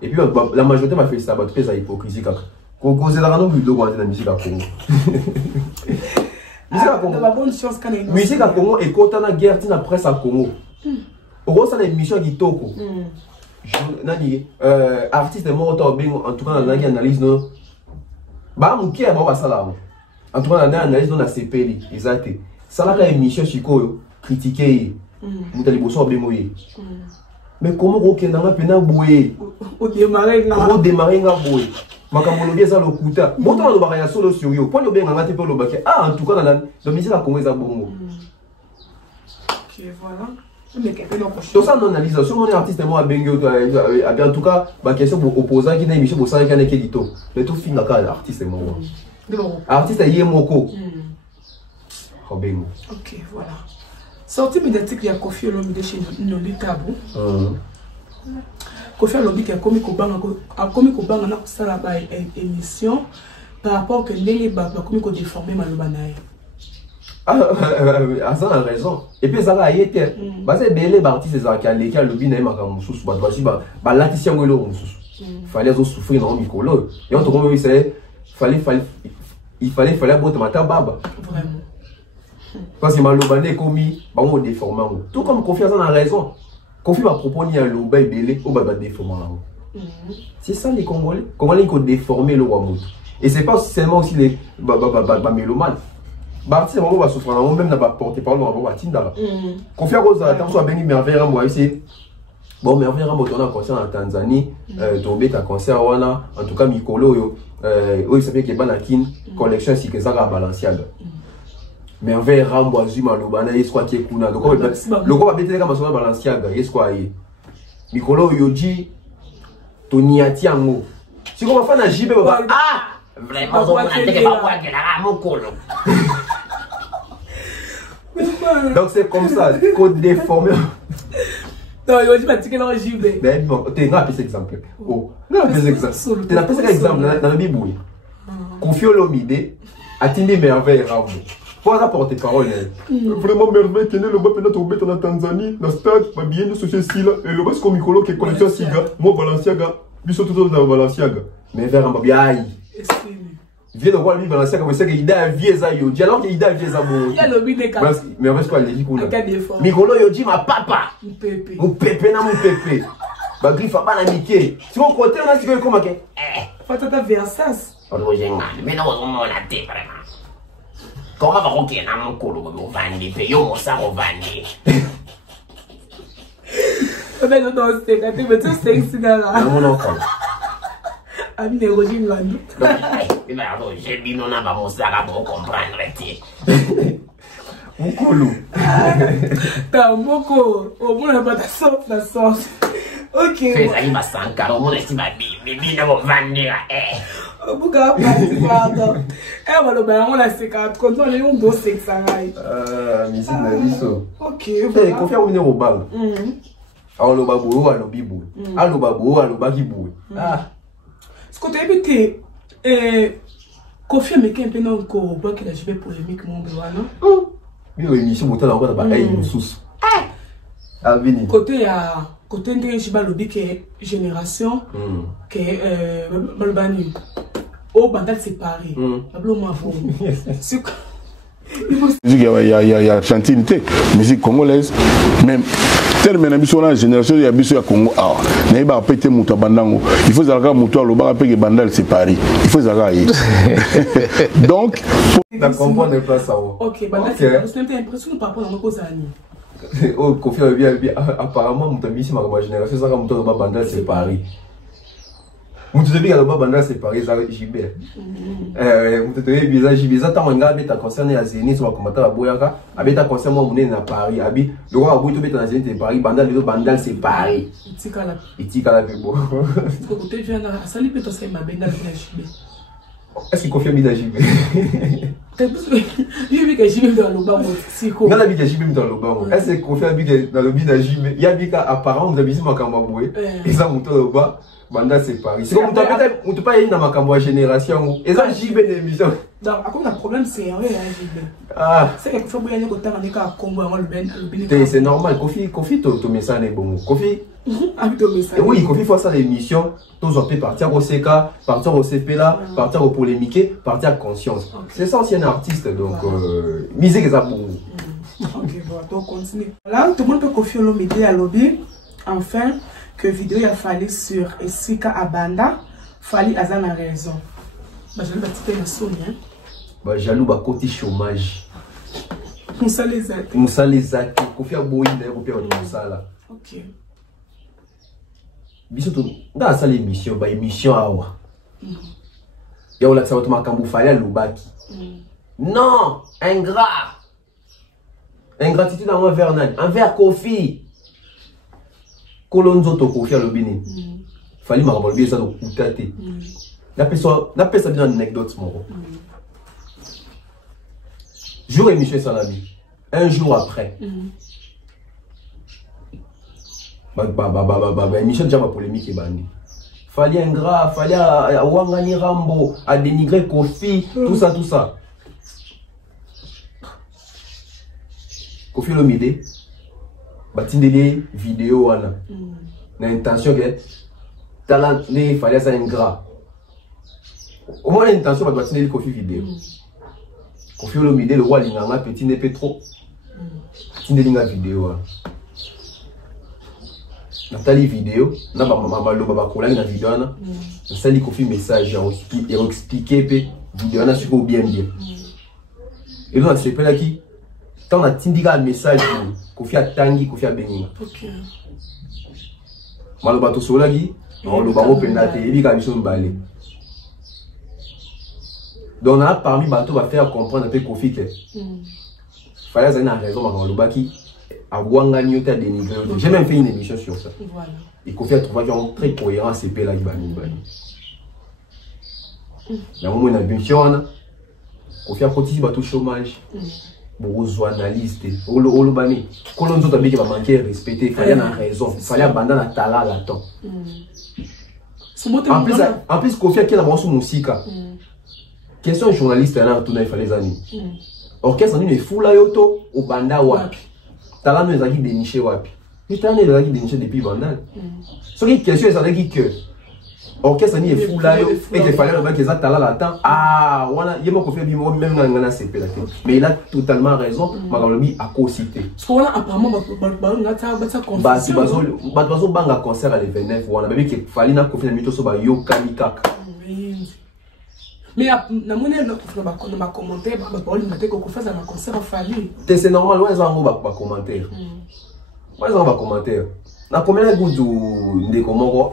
et puis la majorité m'a fait ça, très à hypocrisie. Quand c'est la raison du dos, la musique à Congo. Musique à Congo et quand on a guerre, la presse à Congo. Au gros, c'est l'émission qui toko. Artiste mort en tout cas on a une analyse non bah mon qui est bon ça là en tout cas on a une analyse dans la CPL exact ça là la émission chiko critiquer nous allons bosser bien moyen mais comment on peut n'a pas boué au démarrer nga boué makambo bien ça le kuta bon temps le baraya solo sur yo point le bien ngati pe le baké ah en tout cas dans la musique à Congo ça bongo OK voilà. Tout ça, on analyse. Si on est artiste, moi, en tout cas, ma question pour opposant qui n'a émission pour ça, qui n'a qu'édito. Mais tout film, artiste, moi. Artiste, il y a moko. Ok, voilà. Sorti médiatique, il y a Kofi Olomide chez Noli Tabou. Kofi Olomide a commis au bang, on a ça là-bas émission par rapport que les bas, commis au déformé Malobanaï. Ah, ça a raison. Et puis ça a été. C'est belé artiste qui a l'école le bien aimé comme sous bah là qui s'y fallait souffrir dans micro et on te comme c'est il fallait botter ma baba vraiment parce que Malobané commis bah on déformé tout comme confiance en a raison Kofi m'a proposé un loba belé au baba déformé c'est ça les Congolais comment ils ont déformé le roi mout Et c'est pas seulement aussi les mélomanes. Barti, on va souffrir, on même n'a pas porté parole, on va Tindara. Confier aux attentions à Benny Merveille, moi ici. Bon, Merveille, on a un concert en Tanzanie, Tobé, un concert, en tout cas, Mikolo, il s'appelle Kebanakin, collection, si que ça va Balenciaga. Merveille, Rambo, Azuma, Lobana, il se croit qu'il y a Kuna. Le gars va bêter comme ça, Balenciaga, il se croit. Mikolo, Yoji, Tony Atiango. Si on va faire un JB, Ah! Vraiment, on va dire que mon colo. Donc c'est comme ça, code déformé. Non, il va dire que non, JB. Ben, tu as un exemple. Oh, tu as un exemple. Tu as un exemple dans la Bible. Confio l'omide, atteindre merveille Rambo. Pour apporter parole. Vraiment merveille, qui est le bas peut-être au en Tanzanie, dans le stade, ma bien de ce style, et le reste comme Mikolo qui est collecteur Siga, moi Balenciaga, biso tout dans Balenciaga. Mais vers Rambo, bien. Viens de voir lui Balenciaga, mais c'est qu'il a vie ça yo. Alors qu'il a vie ça bon. Il y a le bide cas. Mais avec quoi les dit quoi? Mikolo yo dit ma papa. Mon pépé na mon pépé. Ba griffe pas na Mickey. Si on côté on a dit comment que Fatata Versas. On doit génial. Mais non, on a été vraiment. Comment va rocker na mon colo comme on vendre payer mon ça on vendre. Mais non non c'est quand tu me dis c'est cigara. Non non non. Ami ne rojin wandu. Il va alors j'ai dit non na ba mon ça pour comprendre ti. Mon colo. Ta moko, au moins pas la sauce. OK. Fais ça il va sans car on est ma bibi na vont vendre Buga pardon. Eh voilà ben on a 50 quand on est on doit 500 musique na biso. OK. Eh confia au numéro bang. Alors le babou alo bibu. Alo babou alo bagibu. Ah. Ce que tu as dit confirme qu'un peu non ko bloc la JB polémique mon bewana. Bio émission motel encore ba ay sous. Ah vini. Côté ndenge jiba lobi que génération que balbani au bandal séparé. Bablo ma fo. Musique il y a chantilité, musique congolaise même tellement ambition la génération il y a ambition à Congo ah mais ba péter muto bandango il faut zalaka muto lo ba peke bandal séparé il faut zalaka donc la comprendre pas ça. OK bandal c'est une impression par rapport à nos causes ani. Oh confia bien apparemment muto bisi ma génération ça comme muto ba bandal séparé. Mutu te bika loba banda séparé za JB. Mutu te bika JB za ta wanga beta concerne ya Zeni so bakomata ba boyaka, abeta concerne mo munene na Paris, abi le roi aboui to beta na Zeni te Paris banda le banda séparé. Itika la bibo. Ko te vient na sali peto sai ma benda na JB. Est-ce qu'il confirme da JB? Il y a que JB dans le bas si ko. Na la bika JB dans le bas. Est-ce qu'il confirme bika dans le bida JB? Il y a bika apparemment vous avez dit makamba boué. Et ça muto le bas. Banda séparé. C'est comme on ne peut pas y aller dans ma campagne génération. Et ça, JB l'émission. Donc, à cause du problème, c'est un JB. Ah. C'est quelque chose que tu as dit à Congo, le c'est normal. Kofi, ton message est bon. Kofi. Oui, Kofi, faut ça l'émission. Tous on peut partir au CK, partir au CP là, partir au polémiquer, partir à conscience. C'est ça, c'est un artiste. Donc, misez que ça pour vous. Ok, bon, donc continue. Là, tout le monde peut confier le média à lobby. Enfin. Que vidéo a fallu sur Esika Abanda, fallait avoir la raison. Bah jaloux bah tu t'es bah jaloux bah côté chômage. Moussa les actes. Moussa les actes. Kofi a beau il est européen de Moussa là. Ok. Biso tout dans ça l'émission bah émission awa. Ya ola ça va te makambu fallait lubaki. Non, ingrat. Ingratitude envers nani? Envers Kofi. Kolonzo to Kofi alobini. Fali marabol bien ça do kutate. La personne bien anecdote mon. Jour émission Salami. Un jour après. Émission déjà ma polémique et bandi. Fali ingrat, fali a wangani Rambo, a dénigrer Kofi, tout ça. Kofi Olomide. Batindeli vidéo wana na intention que talent ne fallait ça ingrat au moins l'intention va batindeli Kofi vidéo Kofi Olomide le roi linganga petit ne peut trop batindeli nga vidéo Nathalie vidéo, na la vidéo, ça lui confie message, il a expliqué que vidéo na sur bien. Et donc c'est pas qui tant a tindiga message confie à Tangi, confie à Beninga. OK. Malo bato sola qui on le baro pendate, il a biso mbalé. Donc là parmi bato va faire comprendre un peu confie que fallait avoir une raison avant le baki. J'ai même fait une émission sur ça. Voilà. Et Kofi a trouvé un très cohérent CP là. Il y a un moment où il a Kofi a protégé le chômage. Beaucoup d'analystes. Quand on a dit qu'il va manquer de respect, il fallait avoir raison. Il fallait abandonner la tala là-dedans. En plus, Kofi a qui a sur musique. Question journaliste, il fallait les années. Orchestre, il est fou là, au banda wapi. Talent nous a déniché wapi. Il t'a déniché depuis Vandal. Ce qui est question, c'est que orchestre est fou là et qu'il fallait le qu'ils ont talent là-dedans. Ah, voilà, il m'a confié même dans la CP là. Mais il a totalement raison. Magalobi a co-cité. Parce que voilà, apparemment, Bazo banga concert à le 29. Voilà, mais qu'il fallait na confier mito so ba yo kamikak. Mais dans ma commentaire, un concert à Fali. C'est normal, ouais, ça va commentaire. Ouais, ça va commentaire. Na combien de goûts de comment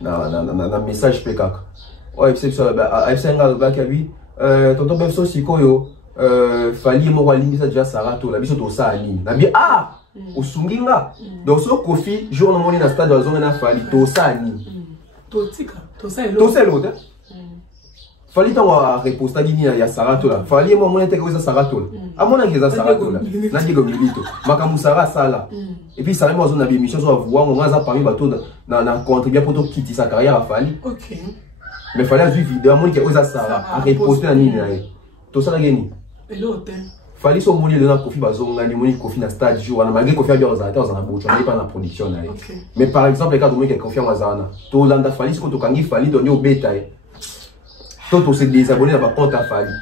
na message PK. Ouais, c'est ça. FC nga ba kabi. Tonton Bemso sikoyo. Fali mo wa limisa déjà Sarato la biso to sa ani. Na bi ah, osunginga. Donc so Kofi jour na moni na stade de zone na Fali to sa ani. To tika, to sa l'autre. To sa l'autre. Fallait t'avoir réponse à il y a Sarato là. Fallait moi moyen que Sarato. À mon avis, Sarato là. N'a dit comme Milito. Makamusara ça là. Et puis ça moi on a émission sur voir on a parmi bateau na contribuer pour tout quitter sa carrière à Fali. OK. Mais fallait suivre vidéo moi que osa Sara a reposter en ligne là. Tout ça la gagné. Et l'autre. Fallait son moni de na Kofi bazonga ni moni Kofi na stade jour on a malgré Kofi a bien réalisateur on a beaucoup on n'est pas dans la production là. Mais par exemple les cas de moi qui confiant à Zana. To landa Fali ce que to kangi Fali donner au bétail. Tout se désabonner à ma compte à Fali.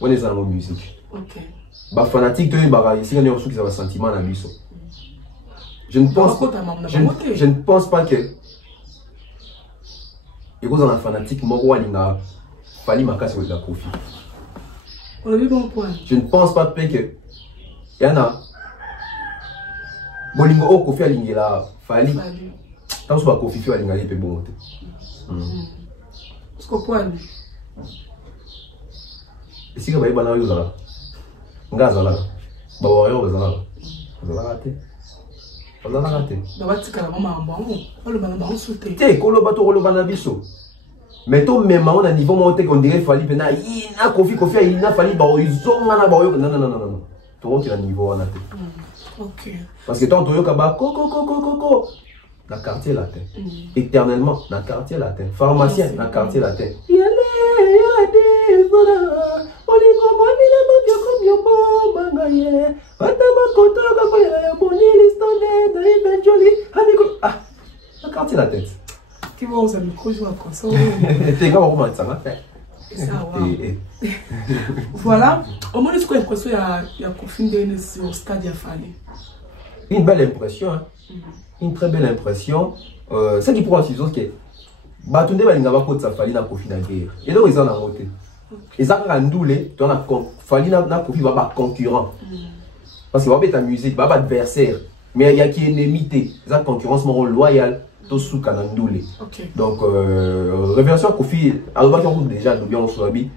On est dans la musique. Ok. Bah fanatique de bah ici on est aussi qui a un sentiment dans lui. Je ne pense pas que il y a un fanatique moro alinga Fali makasi de la Kofi. On a vu bon point. Je ne pense pas que il y en a bolingo o Kofi alingela Fali. Tant soit Kofi fait alinga il peut bon. Et si vous avez un peu de gaz, mais tout même on a niveau monté qu'on dirait Fali pena il a Kofi il a Fali ils ont non tout le niveau on a OK parce que tant toyo kaba coco dans le quartier latin. Éternellement, dans le quartier latin. Pharmacien, dans le quartier latin. Ah, dans le quartier latin. Qui va vous amener jouer après ça? Voilà. Au moins, est-ce que l'impression il y a confiné sur le stade à Fali? Une belle impression, hein? Une très belle impression. Ce qui pourra se dire que Batunde va n'avoir pas de sa Fali na Kofi na guerre. Et donc ils en ont monté. Et ça va ndoulé, tu as Fali na Kofi va pas concurrent. Parce que va pas ta musique, va pas adversaire. Mais il y a qui est limité. Ça concurrence mon loyal tout sous kanandoulé. Donc révélation Kofi alors va déjà nous bien sur abi.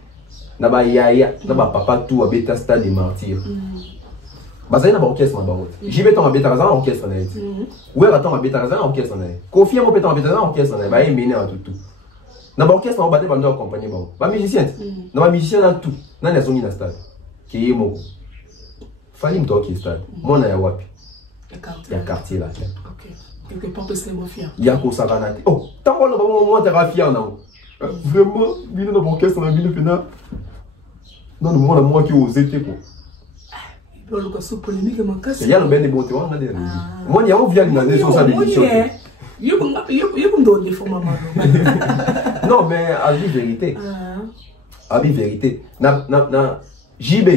Na ba yaya, na ba papa tout à beta stade des martyrs. Bazali na orchestre na bango. J'y vais ton beta razan orchestre na été. Ouais attends beta razan orchestre na. Kofi mo beta beta razan orchestre na ba emene à tout. Na orchestre on battre bande accompagner bango. Ba musicien. Na ba musicien na tout. Na na songi na stade. Ki mo. Fali mto ki stade. Mo na ya wapi. Ya quartier là. OK. Quelque part c'est mo fier. Ya ko saranati. Oh, tant on va mo te fier na. Vraiment, bino na orchestre na bino pena. Non, moi, moi qui osé te quoi. Il y a le ben de beauté, on a des moi, il y a un vieux qui a des émissions. Non, mais à vie vérité. À vie vérité. JB.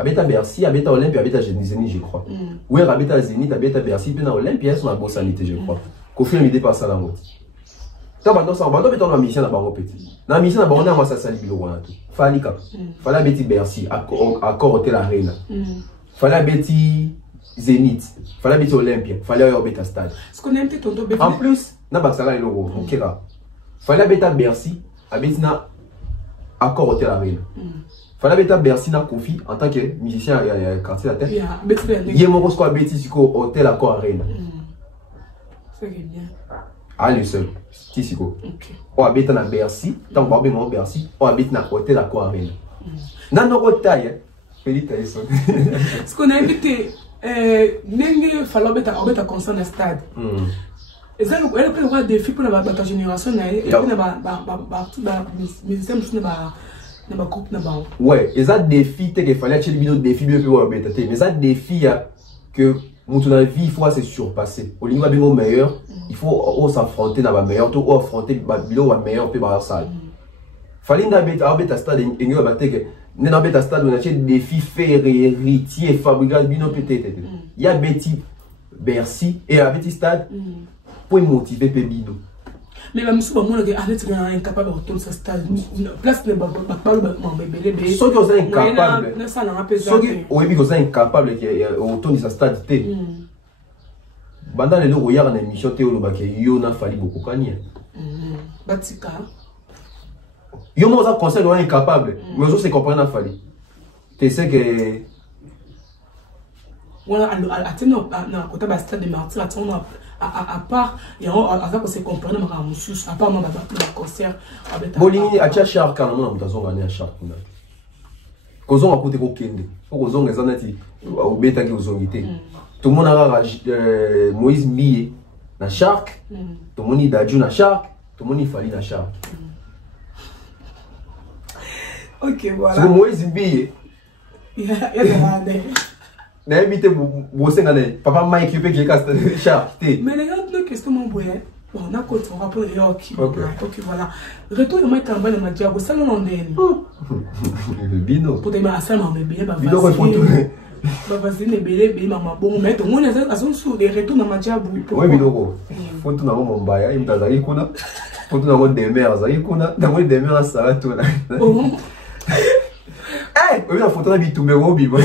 abeta Bercy, abeta Olympia, abeta Zénith, je crois. Oui, abeta Zénith, abeta Bercy, puis na Olympia, sont la bonne sanité, je crois. Kofi me dépasse ça la moto. Tant maintenant ça, maintenant beton la mission na bango petit. Na mission na bango na ça sali bilo wana tout. Fallait cap. Fallait abeti Bercy, accord Hôtel Arena. Fallait abeti Zénith, fallait abeti Olympia, fallait abeta Stade. Ce qu'on aime tonton Béfi. En plus, na baksala le logo, okera. Fallait abeta Bercy, abeti na accord Hôtel Arena. Fallait abeta Bercy na Kofi en tant que musicien à quartier la tête. Il y a mon rosco abeti siko Hôtel Accord Arena. C'est bien. Ah, le seul. Tisiko. Ok. On habite na Bercy, tant qu'on habite na Bercy, on habite na Hôtel Accord Arena. Dans nos tailles, Félix Tyson. Ce qu'on a invité, Nengue Falobeta Obeta concert na stade. Et ça, elle peut avoir des défis pour la génération, et puis ouais, et ça défi, qu'il fallait acheter des défis mieux pour Obeta. Mais ça défi que dans la vie, il faut se surpasser. Au niveau de meilleur, il faut s'affronter dans la meilleure, ou affronter le meilleur pour la salle. Fallait n'abeta stade et nous abattre n'abeta stade on a des défis faire héritier fabriquer bino peut-être. Il y a Betty Bercy et à Betty stade pour motiver Pebino. Mais la musique moi que Alex est incapable de retourner ce stade. Place ne pas bébé. Ceux qui sont incapables. Ceux qui sont incapables qui retourner ce stade té. Banda le royal en émission té oloba ke yo na fali beaucoup kanya. Batika. Yo mo za conseil on incapable. Mais je sais comprendre na fali. Tu sais que voilà attends na côté ba stade de Martyr attends à part il y a ça que c'est comprendre ma musus à part ma concert avec Bolini a tia shark kana mona mutazo ngani a shark kuna. Kozo ngakote ko kende. Kozo ngezanati obeta ki ozongite. Tout le monde a Moïse Mbiye na shark. Tout le monde a Dadju na shark. Tout le monde a Fali na shark. Ok, voilà. C'est Moïse Mbiye. Il y a des randés. Na évité bosser ngane. Papa Mike Yupe qui est shark. Mais les gars, qu'est-ce que mon boy? Bon, on a quoi on rappelle les ok. Ok, voilà. Retour de Mike Kamba dans ma diabo, ça non Bino. Pour te mettre à ça, ma bébé, ma Bino retourner. Vas-y, les bébés, bébé, maman, bon, mais tout le monde a son sou, des retours dans ma diabo. Oui, Bino. Faut tout dans mon baya, il me t'a dit qu'on a. Faut tout dans mon demeure, ça y est qu'on a. Dans mon demeure, ça va tout là. Eh, oui, la photo d'habitude, mais Roby, moi.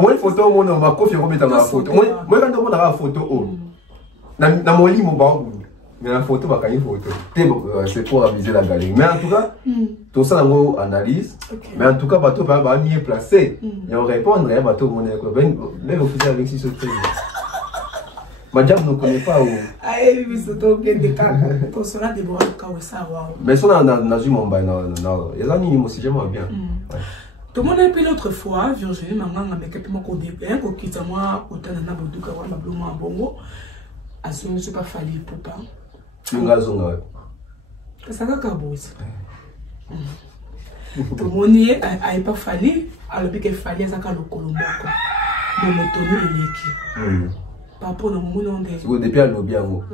Moi, une photo, on m'a confié, on met dans la photo. Moi, quand on a la photo, dans mon lit, mon bain, mais la photo, bah, une photo. C'est pour aviser la galerie. Mais en tout cas, tout ça, on analyse. Mais en tout cas, bateau, bah, mieux placé. Et on répond, bateau, mon école. Même officiel avec 6 autres. Madame ne connaît pas où. Ah, oui, c'est donc bien des cas. Pour cela, des bois, quand on sait, waouh. Mais ça, on a vu mon bain, les amis, moi aussi, j'aime bien. Tout le monde a pris l'autre fois, Virginie, maman, avec un peu mon côté, un qui t'a moi, autant d'un abodou, car on a bleu, moi, bongo. À ce ne pas fallu pour pas. Tu me raison, ouais. Ça va cabose. Tout le monde y est, a pas fallu, alors qu'il fallait ça, le colombo. Mais le tonneau, il est qui. Par rapport au monde, on est. Depuis à l'Obiango,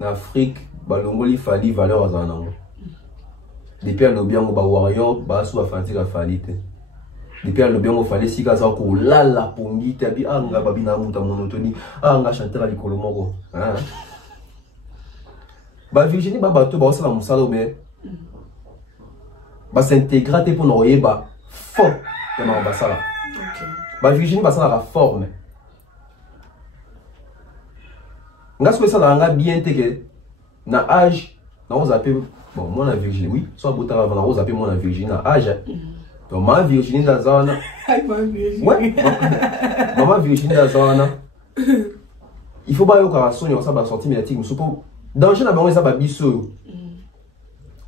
en Afrique, il fallait valeur à Zanango. Depuis à l'Obiango, warrior, sous la fatigue à Falite. Depuis à l'Obiango, il fallait si ça ko la la pongi, tabi, ah, nga babina monta monotoni, ah, nga chanter à l'Icolomoro. Virginie, bateau, ça la moussalo, mais. S'intégrer pour nous yeba fort de l'ambassade. Virginie, ça la forme. Nga ça la bien que na âge, na on appelle bon moi la Virginie, oui, soit bout avant na on appelle moi la Virginie na âge. Donc ma Virginie dans zona. Ouais. Maman Virginie dans zona. Il faut pas yo ka sonyo ça ba sortir médiatique, mais suppose danger na bango ça ba biso.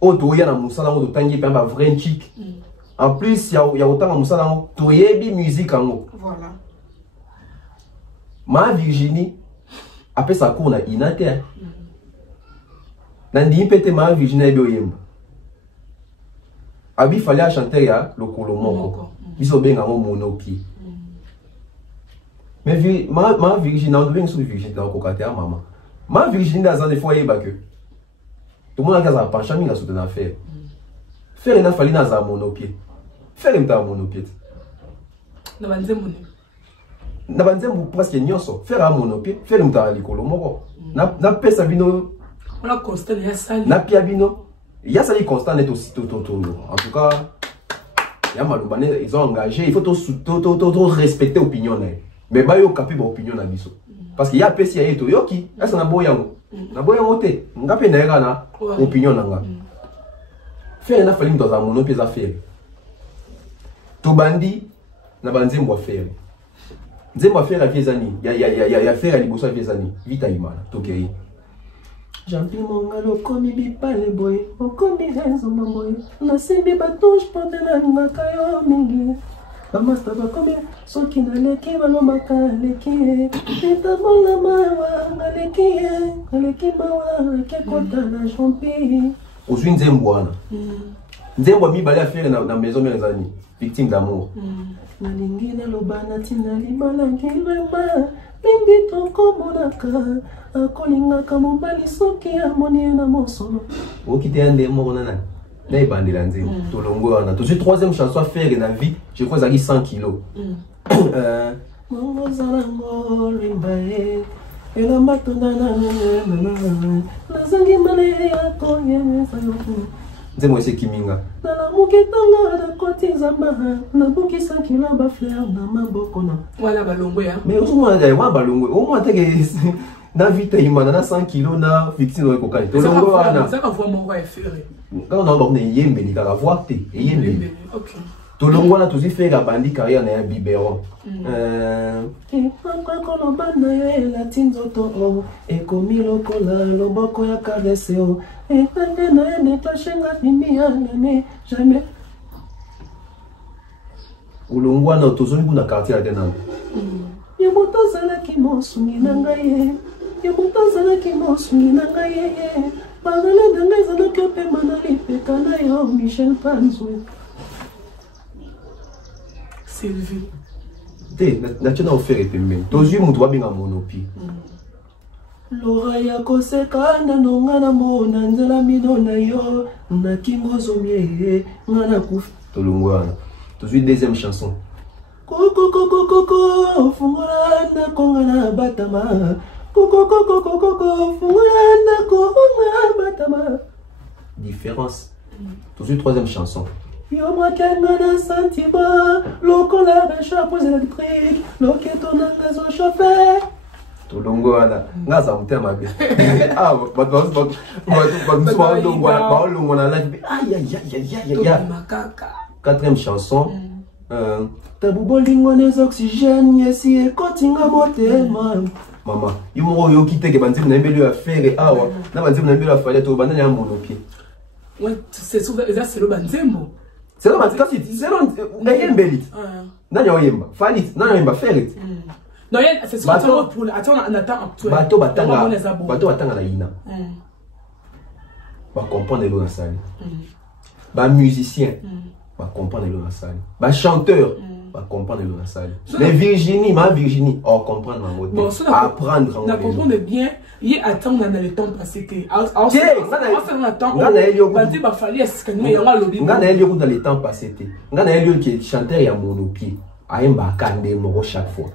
Auto ya na musala ngo tangi pe ba vrai chic. En plus il y a autant na musala ngo to yebi musique ngo. Voilà. Ma Virginie après ça qu'on a inater. Nandi pete ma Virginie ebe oyemba. Abi fallait chanter ya le kolomoko. Biso benga mo monopi. Mais ma Virginie on devient sur Virginie dans kokate maman. Ma Virginie dans des fois yeba que tout le monde a penché minga soutenir faire. Faire na fallait na za monopi. faire un monopied. Na banzembo presque nyonso faire un monopied, faire un ta likolo moko. Na pesa bino. On constant ya sali. Na pia bino. Ya sali constant net aussi tout. En tout cas, ya malubane ils ont engagé, il faut tout respecter opinion na. Mais ba yo kapi ba opinion na biso. Parce qu'il y a pesi ya eto yoki, asa na boyango. Na boyango te, ngape na era na opinion na nga. Faire na fali dans un monopied za faire. To bandi na banzembo a faire. Nzembo a faire a viezani, ya faire a liboso a viezani, vita imana, tokei. Jampi mongalo komi bipale boy, okomi renzo mamoy, na simbi batouche pote na ngakayo mingi. Bamasta bakomi, soki na leki balomaka leki, eta bonga mawa, ngaleki mawa, kekota na jampi. Ozwi nzembo wana. Nzembo mi bale a faire na maison mezani, victime d'amour. Nalingine lobana tina libala ngilwema Bimbi toko monaka akolingaka mobali soki amoni na mosolo okite ande moko nana na ebandela nzembo tolongo wana tout de troisième chanson à faire na vie je crois zaki 100 kilos mongo zalango limbae ela matunda na nazangi male ya koyeza nzembo ese kiminga na muketanga na koti zamba na bukisa kilo ba fleur na maboko na wala balongo ya mais au moins wa balongo au moins teke na vite imana na 100 kg na victime ko kai to longo wana ça ka voix mon va faire quand on a borné yembe ni ka voir te yembe OK to longo na to si faire bandi carrière na biberon kwa lobana ya la tinzoto o e komilo kola loboko ya caresse o e pende na ne tashenga bimia ne jamais ulongwa na to zoni kuna quartier ya nana ya motozala ki mosungi na ngai ya motozala ki mosungi na ngai bangala ndanga zana ko pe manali pe kana yo Michel Panzou Sylvie te na tena ofere pembeni tozwi mutu babinga monopi lora ya kosekana nonga na mona nzela mino na yo na kingo zomie ngana kufa tolongwana tozwi deuxième chanson Koko fungola na konga na batama Koko fungola na konga batama différence tozwi troisième chanson Yo mwakanga na santiba lokola réchappes électriques loketo na ngazo chauffeur tolongwana ngaza mutema be ah ba na live aïe quatrième chanson tabubolingo les oxygènes yesi ekotinga motema mama yumo yo kiteke banzim na mbeli ya faire awa na banzim na mbeli ya fale to banana ya monopied ouais c'est le banzembo c'est le banzembo c'est le yembeli nani oyemba falit nani oyemba faire non c'est surtout pour attends on attend actuel bato batanga na ina ba comprendre lo na sali ba musicien ba comprendre lo na sali ba chanteur va comprendre le salle. Les Virginie, ma Virginie, on comprend ma mode. Bon, apprendre. On comprend bien. Il attend dans le temps passé que. On attend. Dans le temps passé. Dans le qui chanteur ya monopied. Aimba kande moro chaque fois.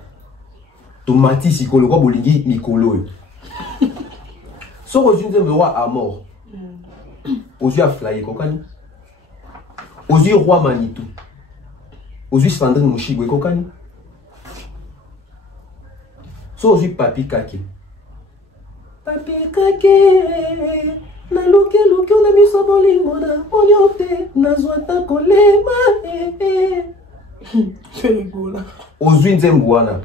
Tomati sikolo ko bolingi mikolo. So aujourd'hui me roi à mort. Ozu a flyé kokani. Ozu roi Manitou. Ozu Sandrine Mouchigwe kokani. So ozu papi kake. Papi kake. Na luke na miso bolingo na onyote na zwata kolema. Feligola. Ozu nzembu wana.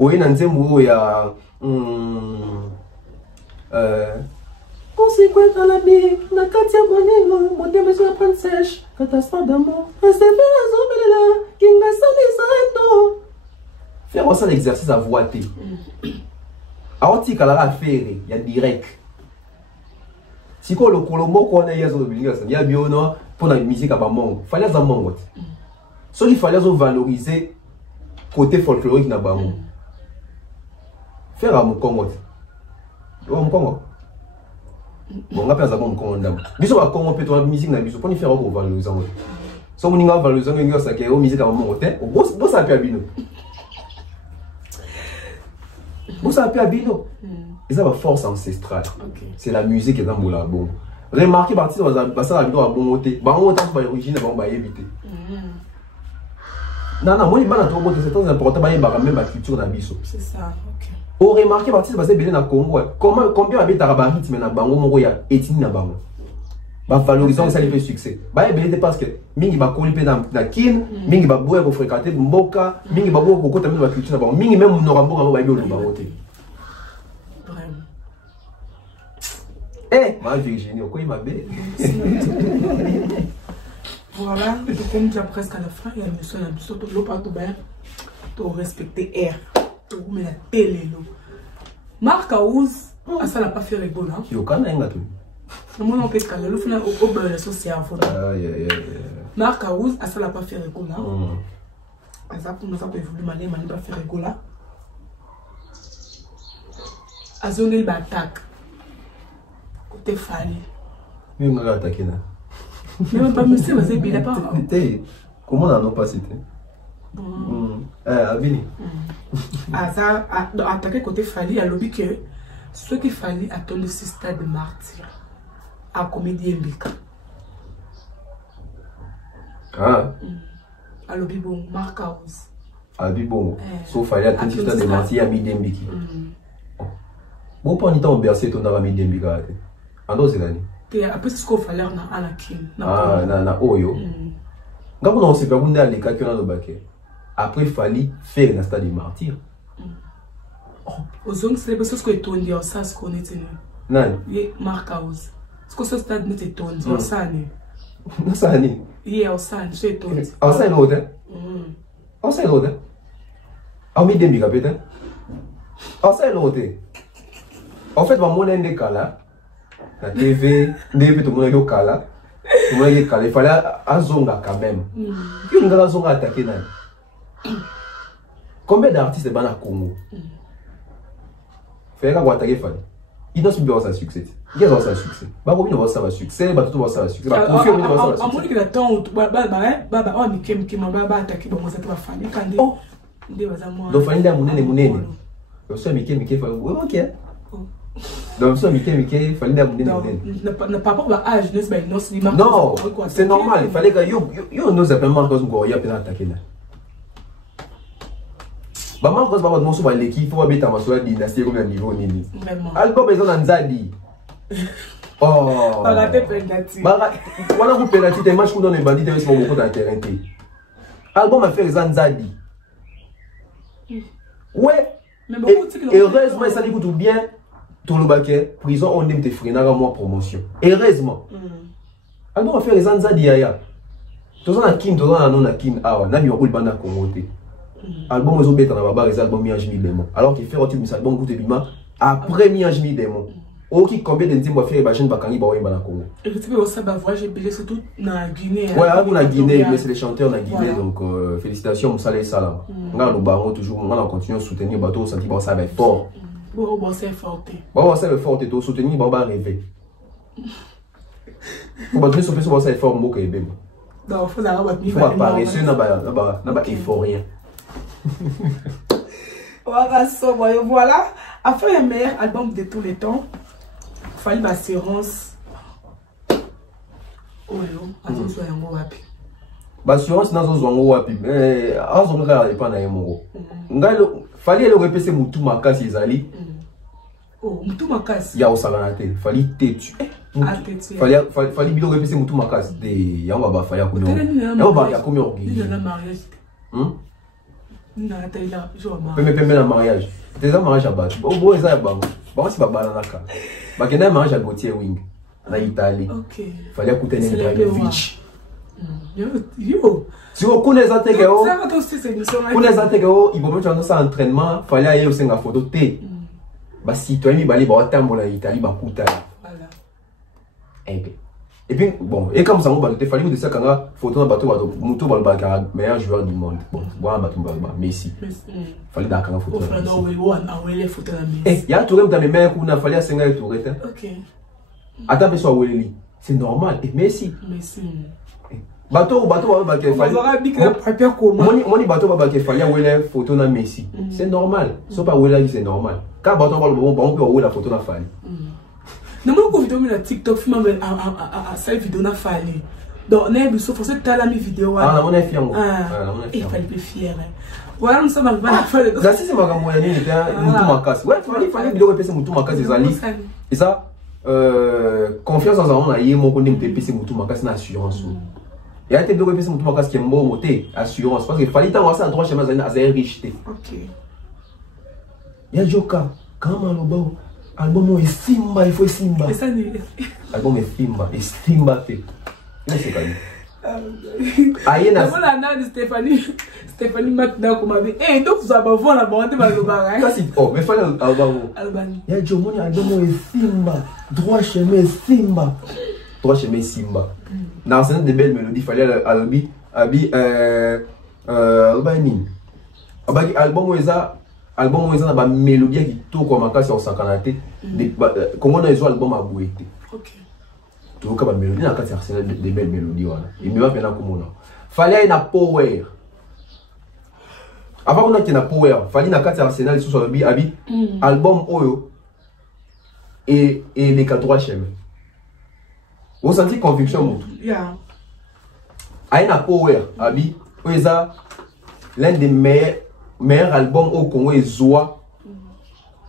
Oye na nzembu ya Conséquent à la vie, na katia bolingo, modèle sur la prendre sèche, catastrophe d'amour, c'est bien la zone là, qui m'a sonné santo. Faire ça l'exercice à voiter. Alors tu as faire, il y a direct. Si quoi le colombo qu'on a hier sur le bilingue, il y a bien non pour la musique à Bamong, fallait ça mongo. So il fallait valoriser côté folklorique na Bamong. Faire à mon Congo. Mon Congo. Bon, on a pas ça comme Congo. Biso à Congo peut-on musique na biso pour faire au valoriser. So on va valoriser une musique qui est musique à un moment hôtel. Bon ça peut abino. Bon ça peut abino. Et ça va force ancestrale. C'est la musique qui est dans le bon. Remarquez partie dans la ça abino à bon hôtel. Bah on entend pas l'origine bon bah éviter. Non moi il m'a trop bon c'est très important bah il même la culture na biso. C'est ça. OK. On remarquez partie parce que bien na Congo. Combien habite à rythme na bango moko ya etini na bango. Ba valorisant ça le succès ba ebelé parce que mingi ba kolipe na kin mingi ba boya ko fréquenter mboka mingi ba boya ko kota même la culture ba mingi même no rambo ba biolo ba wote vraiment ma Virginie quoi il m'a bé voilà comme déjà presque à la fin il y a une seule ambition de l'eau partout bien de respecter air de mettre la télé Marc Aouz ça n'a pas fait rigolo hein yo kana inga tout moi on peut escaler le final au bel social Marc Aouz ça n'a pas fait rigolo ça pour nous ça peut évoluer mal pas fait rigolo à zone il attaque côté Fali mais on va attaquer là mais pas monsieur mais c'est bien pas comment on a pas cité Avini ça attaquer côté Fali à lobby que ce qui Fali attend le stade de martyr à comédie Mbika à lobby bon Marc Aouz à lobby bon sauf Fali attend le stade de martyr à midi Mbiki bon pas ni temps bercer ton ami Mbika ando zelani après ce qu'on fallait à la kin na oyo ngako na sepa bunda les cas que na lobake après Fali faire le stade de martyr aux hommes c'est parce que tu dis ça ce qu'on est non Marc Aouz ce que ce stade n'était tourné ça né non ça né hier ça c'est tourné ça l'autre ça l'autre ah mi Mbika peut-être ça l'autre en fait mon ende kala la TV ndebe tout le monde yo kala tout le monde yo kala il fallait azonga quand même qui ngala zonga attaquer nani combien d'artistes bana Congo fait ka attaquer Fali il doit subir ça succès il doit ça succès ba ko bino ça va succès ba tout va ça succès ba confie bino ça succès amoni que le temps ba on mi ba attaquer bon ça pas Fali kandi ndeba za moi donc Fali nda munene yo so mi fa OK donc ça Mickey fallait d'amener n'a pas pour âge n'est pas non c'est normal il fallait que yo nous appelons cause go ya peut attaquer là ba man cause ba votre monso ba l'équipe faut habiter ma soeur dynastie comme niveau nini album ils ont nzadi oh ba raté penalty ba wala ku penalty te match ku dans les bandits te sur beaucoup dans terrain te album a fait les nzadi ouais heureusement ça dit tout bien tout le baquet prison on aime te freiner à moi promotion heureusement alors on fait les anzadi ya tout ça na kim tout ça na kim awa na bi on bana Congo te album ozo beta na baba les albums miange mi démon alors qu'il fait retour mis album goûte bima après miange mi démon o qui combien de nzimbo faire ba jeune bakangi ba wemba na Congo et tu peux aussi ba voyage belé surtout na Guinée ouais na Guinée mais c'est les chanteurs na Guinée donc félicitations Moussala Salam nga no bango toujours on continue à soutenir bateau senti ba ça va fort. Bon, c'est fort. Bon, c'est fort, tu dois soutenir, bon, bah, rêver. Faut pas souffler sur ça, fort, beaucoup, et bien. Non, faut pas apparaître, n'a pas effort, rien. Voilà, après le meilleur album de tous les temps, il fallait l'assurance. Oh, non, soit un mot rapide. L'assurance, n'a pas un mot rapide. Mais, à ce moment-là, il n'y a pas un mot. Fallait le répéter Moutou Makasi Ezali. Oh, Moutou Makasi. Ya Osalanate. Fallait têtu. Fallait bien répéter Moutou Makasi. De Yamba Faya Koumio. Yamba Koumio Orgi. Il y a un mariage. Il y a un mariage. C'est un mariage à battre. Oh, bon, c'est un bango. Bon, c'est pas bananaka. Bah, il y a un mariage à Gauthier Wing. En Italie. Ok. Fallait écouter un Ibrahimovic. Yo. Si vous connaissez ça, il faut mettre ça entraînement, fallait aller au Sénégal photo T. Bah si toi mi bali ba tambo na Italie ba kuta. Voilà. Et puis bon, et comme ça on va te fallait de ça quand photo na bateau moto ba le meilleur joueur du monde. Bon, voilà bateau ba Messi. Fallait d'accord photo. Eh, il y a tout dans les meilleurs qu'on a fallu à Sénégal tout OK. Attends, soit Welly. C'est normal. Et Messi. Bateau il fallait. Mon bateau il fallait où la photo na Messi. C'est normal. Sauf pas où c'est normal. Quand bateau on peut où la photo na Fali. Non moi ko vidéo na TikTok film à cette vidéo na Fali. Donc on est sauf c'est ta la vidéo. Ah on est fier. Il fallait plus fier. Voilà nous sommes arrivés à la fin de. Ça c'est ma gamme il était mutu makasi. Ouais, fallait vidéo pesa mutu makasi ezali. Et ça confiance en on a yé mon ko ndimte pesa mutu makasi na assurance. Et à tes deux repères, c'est mon casque qui est bon, assurance. Parce qu'il fallait t'avoir ça à droite chez moi, c'est riche. Ok. Il y a Joka. Quand on a album est Simba, il faut Simba. C'est ça, album est Simba, et Simba fait. C'est quand même. Aïe, n'a pas la Stéphanie Macda comme avait. Eh, donc vous avez vu la bande de Alobara. Ça c'est oh, mais fallait Albani. Il y a Jomoni, album est Simba, droit chemin Simba. Droit chemin Simba. Dans un de belles mélodies, il fallait album où ils ont une mélodie qui tourne comme un cas sur sa canate. Comment on a un album à bouetter. Ok. Tout comme une mélodie, il y a des belles mélodies. Il me va bien comme on a. Fallait un power. Avant on a un power, fallait un cas Arsenal sur le album Oyo et les 4 chemins. Vous sentez conviction? Yeah. Aina Power, Abi, l'un des meilleurs albums au Congo est Zoa.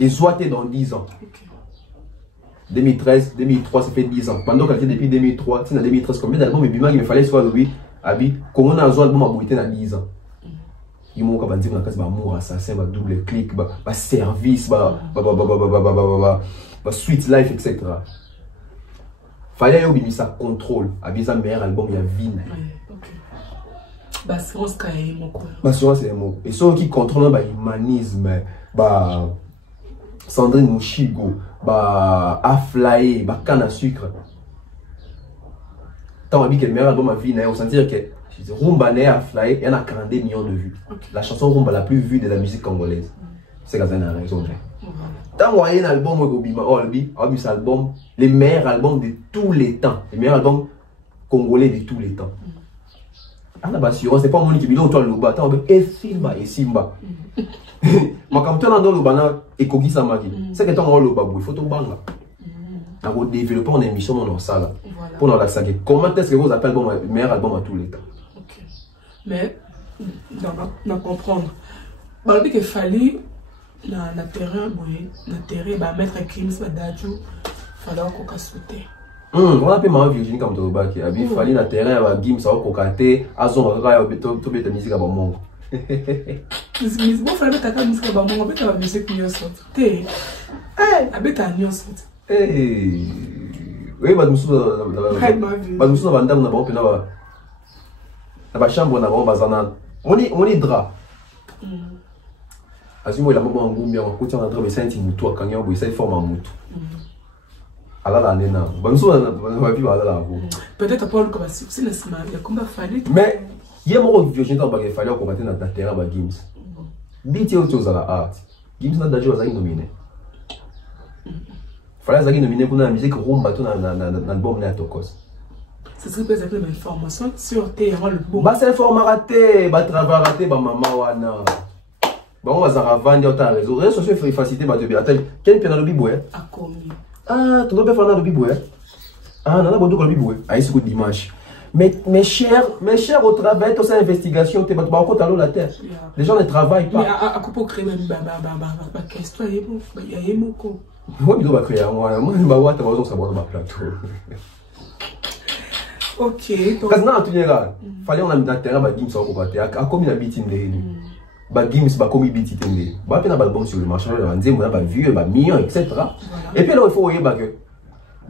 Et Zoa était dans 10 ans. Okay. 2013, 2003, ça fait 10 ans. Pendant qu'elle était depuis 2003, tu sais, en 2013, combien d'albums il me fallait soit lui, Abi, comment on a un album à bouiller dans 10 ans? Il m'a dit que c'est amour, assassin, double clic, service, sweet life, etc. Fallait que ça contrôle, avec un meilleur album, il y a vie. Assurance, c'est un mot. Assurance, c'est un mot. Et ceux qui contrôlent l'humanisme, Sandrine Mouchigo, Aflaé, Canne à sucre. Tant que le meilleur album a vie, on sentir que Rumba Aflaé, il y en a 42 millions de vues. La chanson Rumba la plus vue de la musique congolaise. C'est quand même une raison. Tant qu'on a un album, les meilleurs albums de tous les temps, les meilleurs albums congolais de tous les temps. Ah, l'assurance, c'est pas mon qui me dit, toi, le bâton, et Simba, et Simba. Mais quand tu as dans le banana, et Kogi Samaki, c'est que tu as le babou, il faut tout banga. On développer une émission dans ça là. Pour nous la saguer. Comment est-ce que vous appelez le meilleur album à tous les temps? Ok. Mais, on va comprendre. Il qu'il fallait. Na terrain mettre Kims Badaju fallait qu'on sauter. On a pas mal Virginie comme toi baki. Il fallait na terrain ba Gims ça qu'on cater azon ra to beta musique ba mongo. Musique bon fallait mettre ta musique ba mongo beta musique mieux sorte. Té. Abeta mieux sorte. Oui ba musu ba banda na ba pena ba. Na ba chambre na ba bazana. On est drap. Azimo il a moment en goumbi en côté en train de sentir mutu à kanyo bo essaye forme en mutu. ala la nena banso na vie ala la peut-être pour comme c'est le smart il y a comme fallait mais il y a mon vieux gens ba fallait ko battre na terrain ba games biti auto za la art games na dajo za nominé fallait za nominé pour la musique rumba to na album na tokos ce serait peut-être une information sur terrain le bon ba c'est format raté ba travail raté ba maman wana ba on va za vendre au réseau réseaux sociaux facilité ba te attends quel piano le biboué a commis. Ah, tu dois pas faire le biboué. Ah, non, non, le biboué. Ah, c'est dimanche. Mais mes chers, au travail, toute cette investigation, tu vas pas la terre. Les gens ne travaillent pas. Mais à quoi pour créer même question, il y a un mot. Moi, je dois créer moi, je vais te savoir dans plateau. Ok. Parce que non, tu là, fallait on a mis dans terrain, bah, Gims, on va à comme il a bité bah Gims bah comme il bité bah puis on a le bon sur le marché on dit moi bah vieux bah million etc. Et puis là il faut voir bah que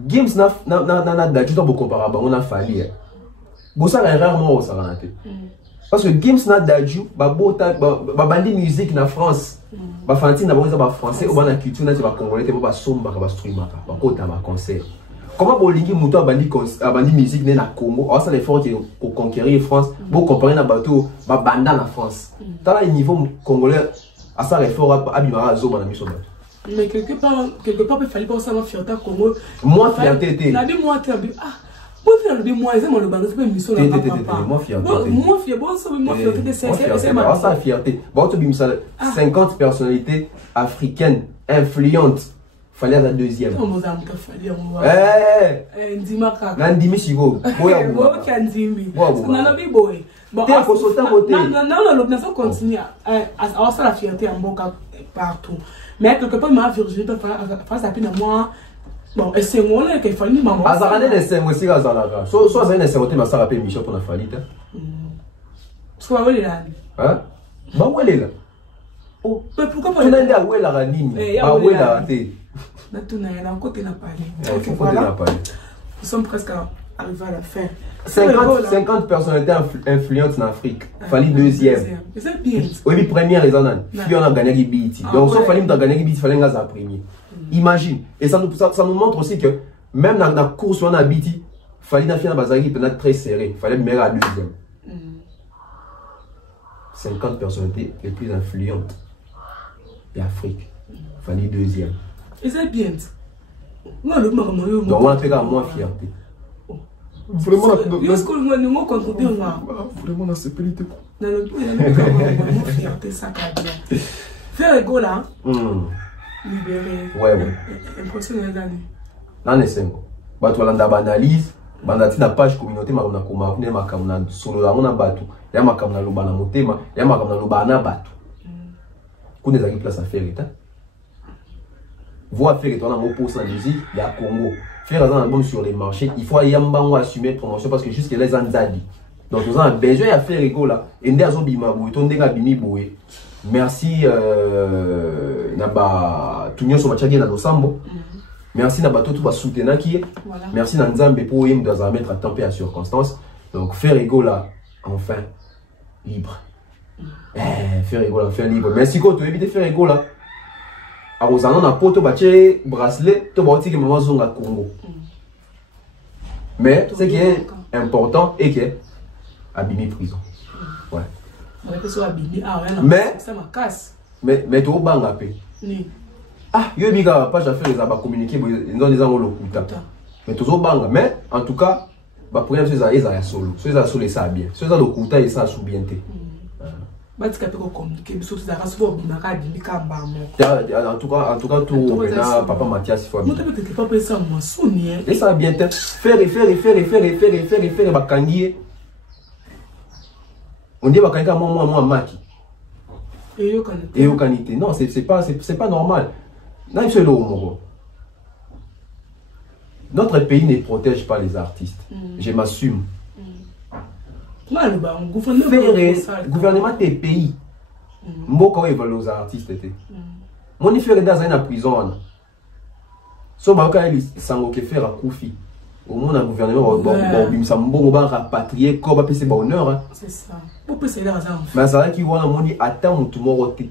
Gims n'a d'adju dans beaucoup comparable on a fallu bon ça rarement au Saranate parce que Gims n'a d'adju bah bota bah bandi musique na France bah Fantine na bon ça bah français ou bah na culture na bah congolais te bah somba bah streamer bah kota bah concert. Comment Bolingi Mouto a bandi musique na Congo, alors ça l'effort pour conquérir France, pour comparer na bateau, ba banda na France. Dans le niveau congolais, à ça l'effort à Bimara Zoba na mission. Mais quelque part il fallait pas ça ma fierté Congo. Moi fierté était. Na bi moi tu ah Bon, finalement, moi, ils aiment le bateau, c'est pas une mission de papa. Moi, fierté. Moi, fierté, c'est ma fierté. Bon, tu as 50 personnalités africaines influentes. Fallait la deuxième. Mais quelque part, ma Virginie face à peine à moi. Bon, et c'est moi qui fait une maman. Azarane ne sait aussi Azalaga. Soit ça ne sait pas ça rappelle Michel pour la falite. Soit où est là? Hein? Bah où est là? Oh, pourquoi pas? Tu n'as pas où est la ranine? Bah où est la thé? Nous sommes presque arrivés à la fin. 50 personnalités influentes en Afrique. Fallait deuxième. C'est bien. Oui, première les années. Fiona a gagné Biti. Donc, si fallait gagner Biti, il fallait gagner la première. Imagine. Et ça nous montre aussi que même dans la course où on a Biti, fallait na Fiona Bazari peut-être très serré. Fallait mettre à deuxième. 50 personnalités les plus influentes d'Afrique. Fallait deuxième. Et c'est bien. Donc, on a fait moins fierté. Vraiment, vraiment, la sécurité. Faire ego là. Libéré. Ouais. Impressionné les années. Non, c'est bon. Tu as analyse. Bandati na page communauté ma kuma kuna makamna solo la mona batu ya makamna loba na motema ya makamna loba na batu kuna zaki place à faire eta voix faire eta na mo post na musique ya Congo faire un album sur les marchés il faut yambango assumer promotion parce que jusque les anzadi donc nous avons besoin à faire égo là et ndazo bima boy to ndenga bimi boy merci na ba tunyo so machaki na losambo. Merci Nabato tout va soutenir qui. Merci Nanzambe pour y mettre à température à circonstance. Donc faire ego là enfin libre. Faire ego là enfin libre. Merci quand tu évites faire ego là. À Rosanon a poto baché bracelet to bauti que maman zonga Congo. Mais ce qui est important est que abîmer prison. Ouais. Mais tu au bang paix. Ah, yo biga page à faire les abats communiquer dans les angles lokuta. Mais toujours banga, mais en tout cas, bah pour ça ça solo. Ça solo ça bien. Ça lokuta et ça sous bien té. Bah tu peux communiquer, mais surtout ça reste pour bimaka bimika bamo. En tout cas tout na papa Mathias faut. Moi tu peux pas penser moi souni. Et ça bien té. Faire ba kangié. On dit ba kanga moi maki. Et yo kanité. Non, c'est pas normal. Notre pays ne protège pas les artistes. Je m'assume. Le gouvernement des pays. Mboka évalue aux artistes. Mon ifere dans une prison. So ba ka eli sango ke faire à Koufi. Au moins le gouvernement va rapatrier ko ba pese ba honneur. C'est ça. Pour pese là ça. Mais ça qui voit mon dit attends tout moroté.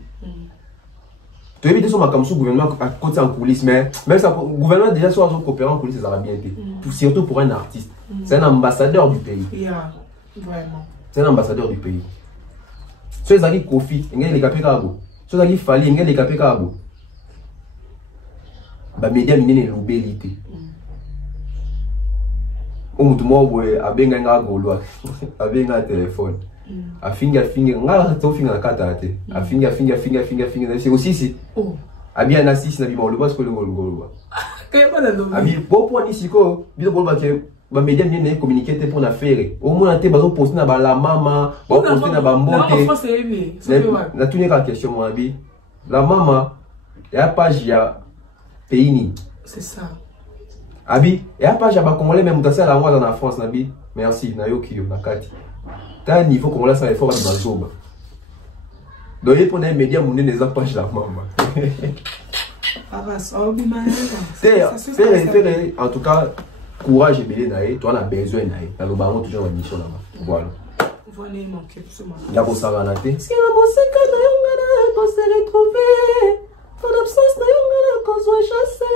Tu évites son comme gouvernement à côté en coulisses, mais même ça, le gouvernement déjà soit coopérant en coulisses, ça va bien été. Surtout pour un artiste. C'est un ambassadeur du pays. Vraiment. C'est un ambassadeur du pays. Ceux qui ont Kofi, ils ont les capés cabo. Ceux qui ont fallu, ils ont les capés cabo. Les médias minés ne l'obélité. Comme tout le monde a bien un golo, a bien un téléphone. A finger nga to finger na kata ate a finger c'est aussi si a bien assis na bima le bas ko le golo kayeba na lobi a bi bo po ni siko bi do ba ke ba media ni ne communiquer te pour na faire au moins te ba zo poster na ba la mama ba poster na ba mbote na tuni ka question moi bi la mama ya page ya pays ni c'est ça abi ya page ya ba congolais même dans la moi dans France na bi merci na yo kiyo na kati t'as un niveau comme là ça est fort à Bazoba. Donc il prend un média mon les pages la maman. En tout cas courage et belé naé, toi on a besoin naé. Dans le baron toujours une mission là-bas. Voilà. Voilà il manquait tout ça. La bosse à la tête. Si la bosse que na yongana qu'on se retrouver. Ton absence na yongana qu'on soit chassé.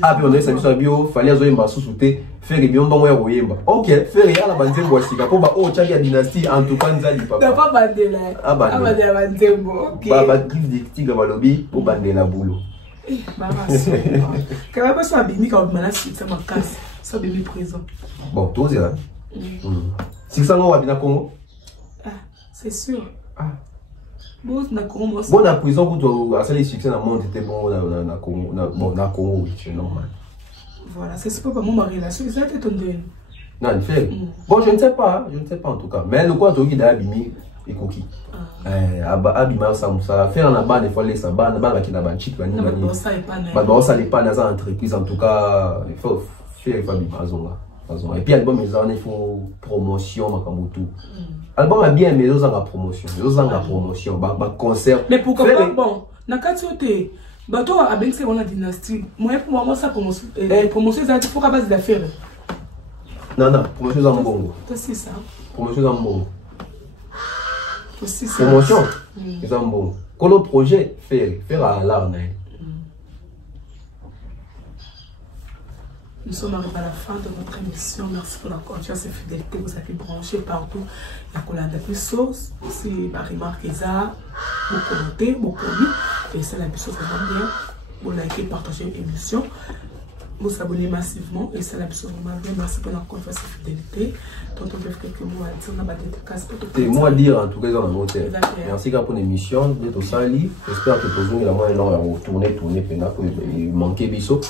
Ah, puis on a dit ça bio, fallait avoir une basse sous-souté, faire les biens bango ya royemba. Ok, faire les à la bande boisika, pour oh tchaki dynastie en tout cas nzali papa. Pas bande là. Ah bande ok. Baba give des tigres balobi pour bande la boulot. Quand même, ça a béni quand on a ça m'a casse. Ça a béni prison. Bon, tout c'est là. Si ça va bien à Congo. Ah, c'est sûr. Ah. Bon, na Congo. Bon, la prison pour toi, à ça les succès dans le monde était bon na Congo, na Congo, c'est normal. Voilà, c'est pas mon mari là, c'est ça qui est tombé. Non, il fait. Bon, je ne sais pas en tout cas. Mais le quoi, tu as abîmé et coquille. Abîmé ça faire en bas des fois les sabans, bas qui n'a pas de chic, ça n'est pas dans entreprise en tout cas. Il faut faire et puis album il faut promotion tout. Album est bien mais ils ont la promotion, concert. Mais pourquoi pas bon, na katiote. Bato a bien c'est on a dynastie. Moi pour moi ça promotion ça faut base d'affaires. Non, promotion en bongo. C'est ça. Promotion en bongo. C'est ça. Promotion en bongo. Quand le projet faire à l'art. Nous sommes arrivés à la fin de notre émission. Merci pour la confiance et fidélité. Vous avez branché partout. Il y a Colanda plus sauce. Si ma remarque est ça, vous commentez, vous commis. Et c'est la chose vraiment bien. Vous likez, partagez l'émission. Vous vous abonnez massivement. Et c'est la chose vraiment bien. Merci pour la confiance et fidélité. Tonton Bœuf, quelques mots à dire. On a battu des cases pour tout. C'est moi à dire en tout cas dans notre hôtel. Merci pour l'émission. D'être au Sali. J'espère que tout le monde a retourné, il manquait Bisso.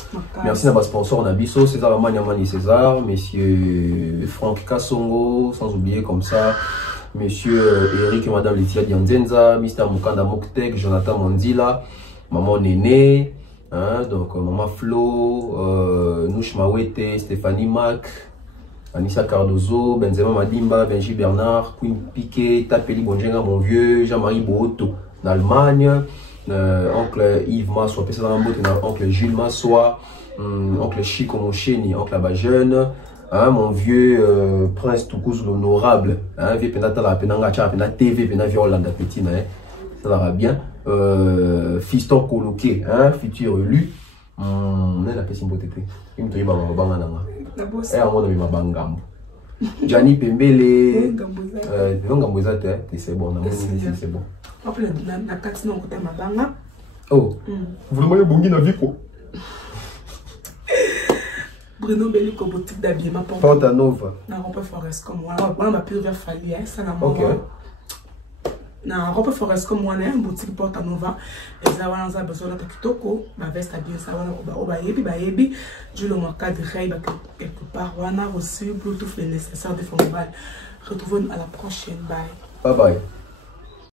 Merci à ma sponsor, on a Bisso, César Amaniamani César, monsieur Franck Kassongo, sans oublier comme ça, monsieur Eric et madame Laetitia Dianzenza, Mr. Mukanda Moktek, Jonathan Mondila, maman Néné, hein, donc maman Flo, Nouch Mawete, Stéphanie Mac, Anissa Cardozo, Benzema Madimba, Benji Bernard, Queen Piquet, Tapeli Bonjenga, mon vieux, Jean-Marie Boto, d'Allemagne, oncle Yves Massoua, oncle Jules Massoua, oncle Chico Mocheni, oncle Abajeune, hein, mon vieux prince Toukouz l'honorable, hein, vieux Penata la Penanga Tcha, Penata TV, Penata Violanda Petit, ça va bien, fiston coloqué, hein, futur élu, on est la question pour t'aider. Il me dit Gianni Pembele, c'est bon, c'est bon. Oh, vous voulez bongi na vico? Bruno Bellico, boutique d'habillement. Porta Nova. Na robe forest comme moi. On m'a pu vers Fali, ça n'a pas. Ok. Na robe forest comme moi, une boutique Porta Nova. Et ça va dans un besoin de kitoko. Ma veste bien ça va au bayebi. Je le manque de rail quelque part. On a reçu Bluetooth les nécessaires de fond. Retrouvons à la prochaine. Bye. Bye bye.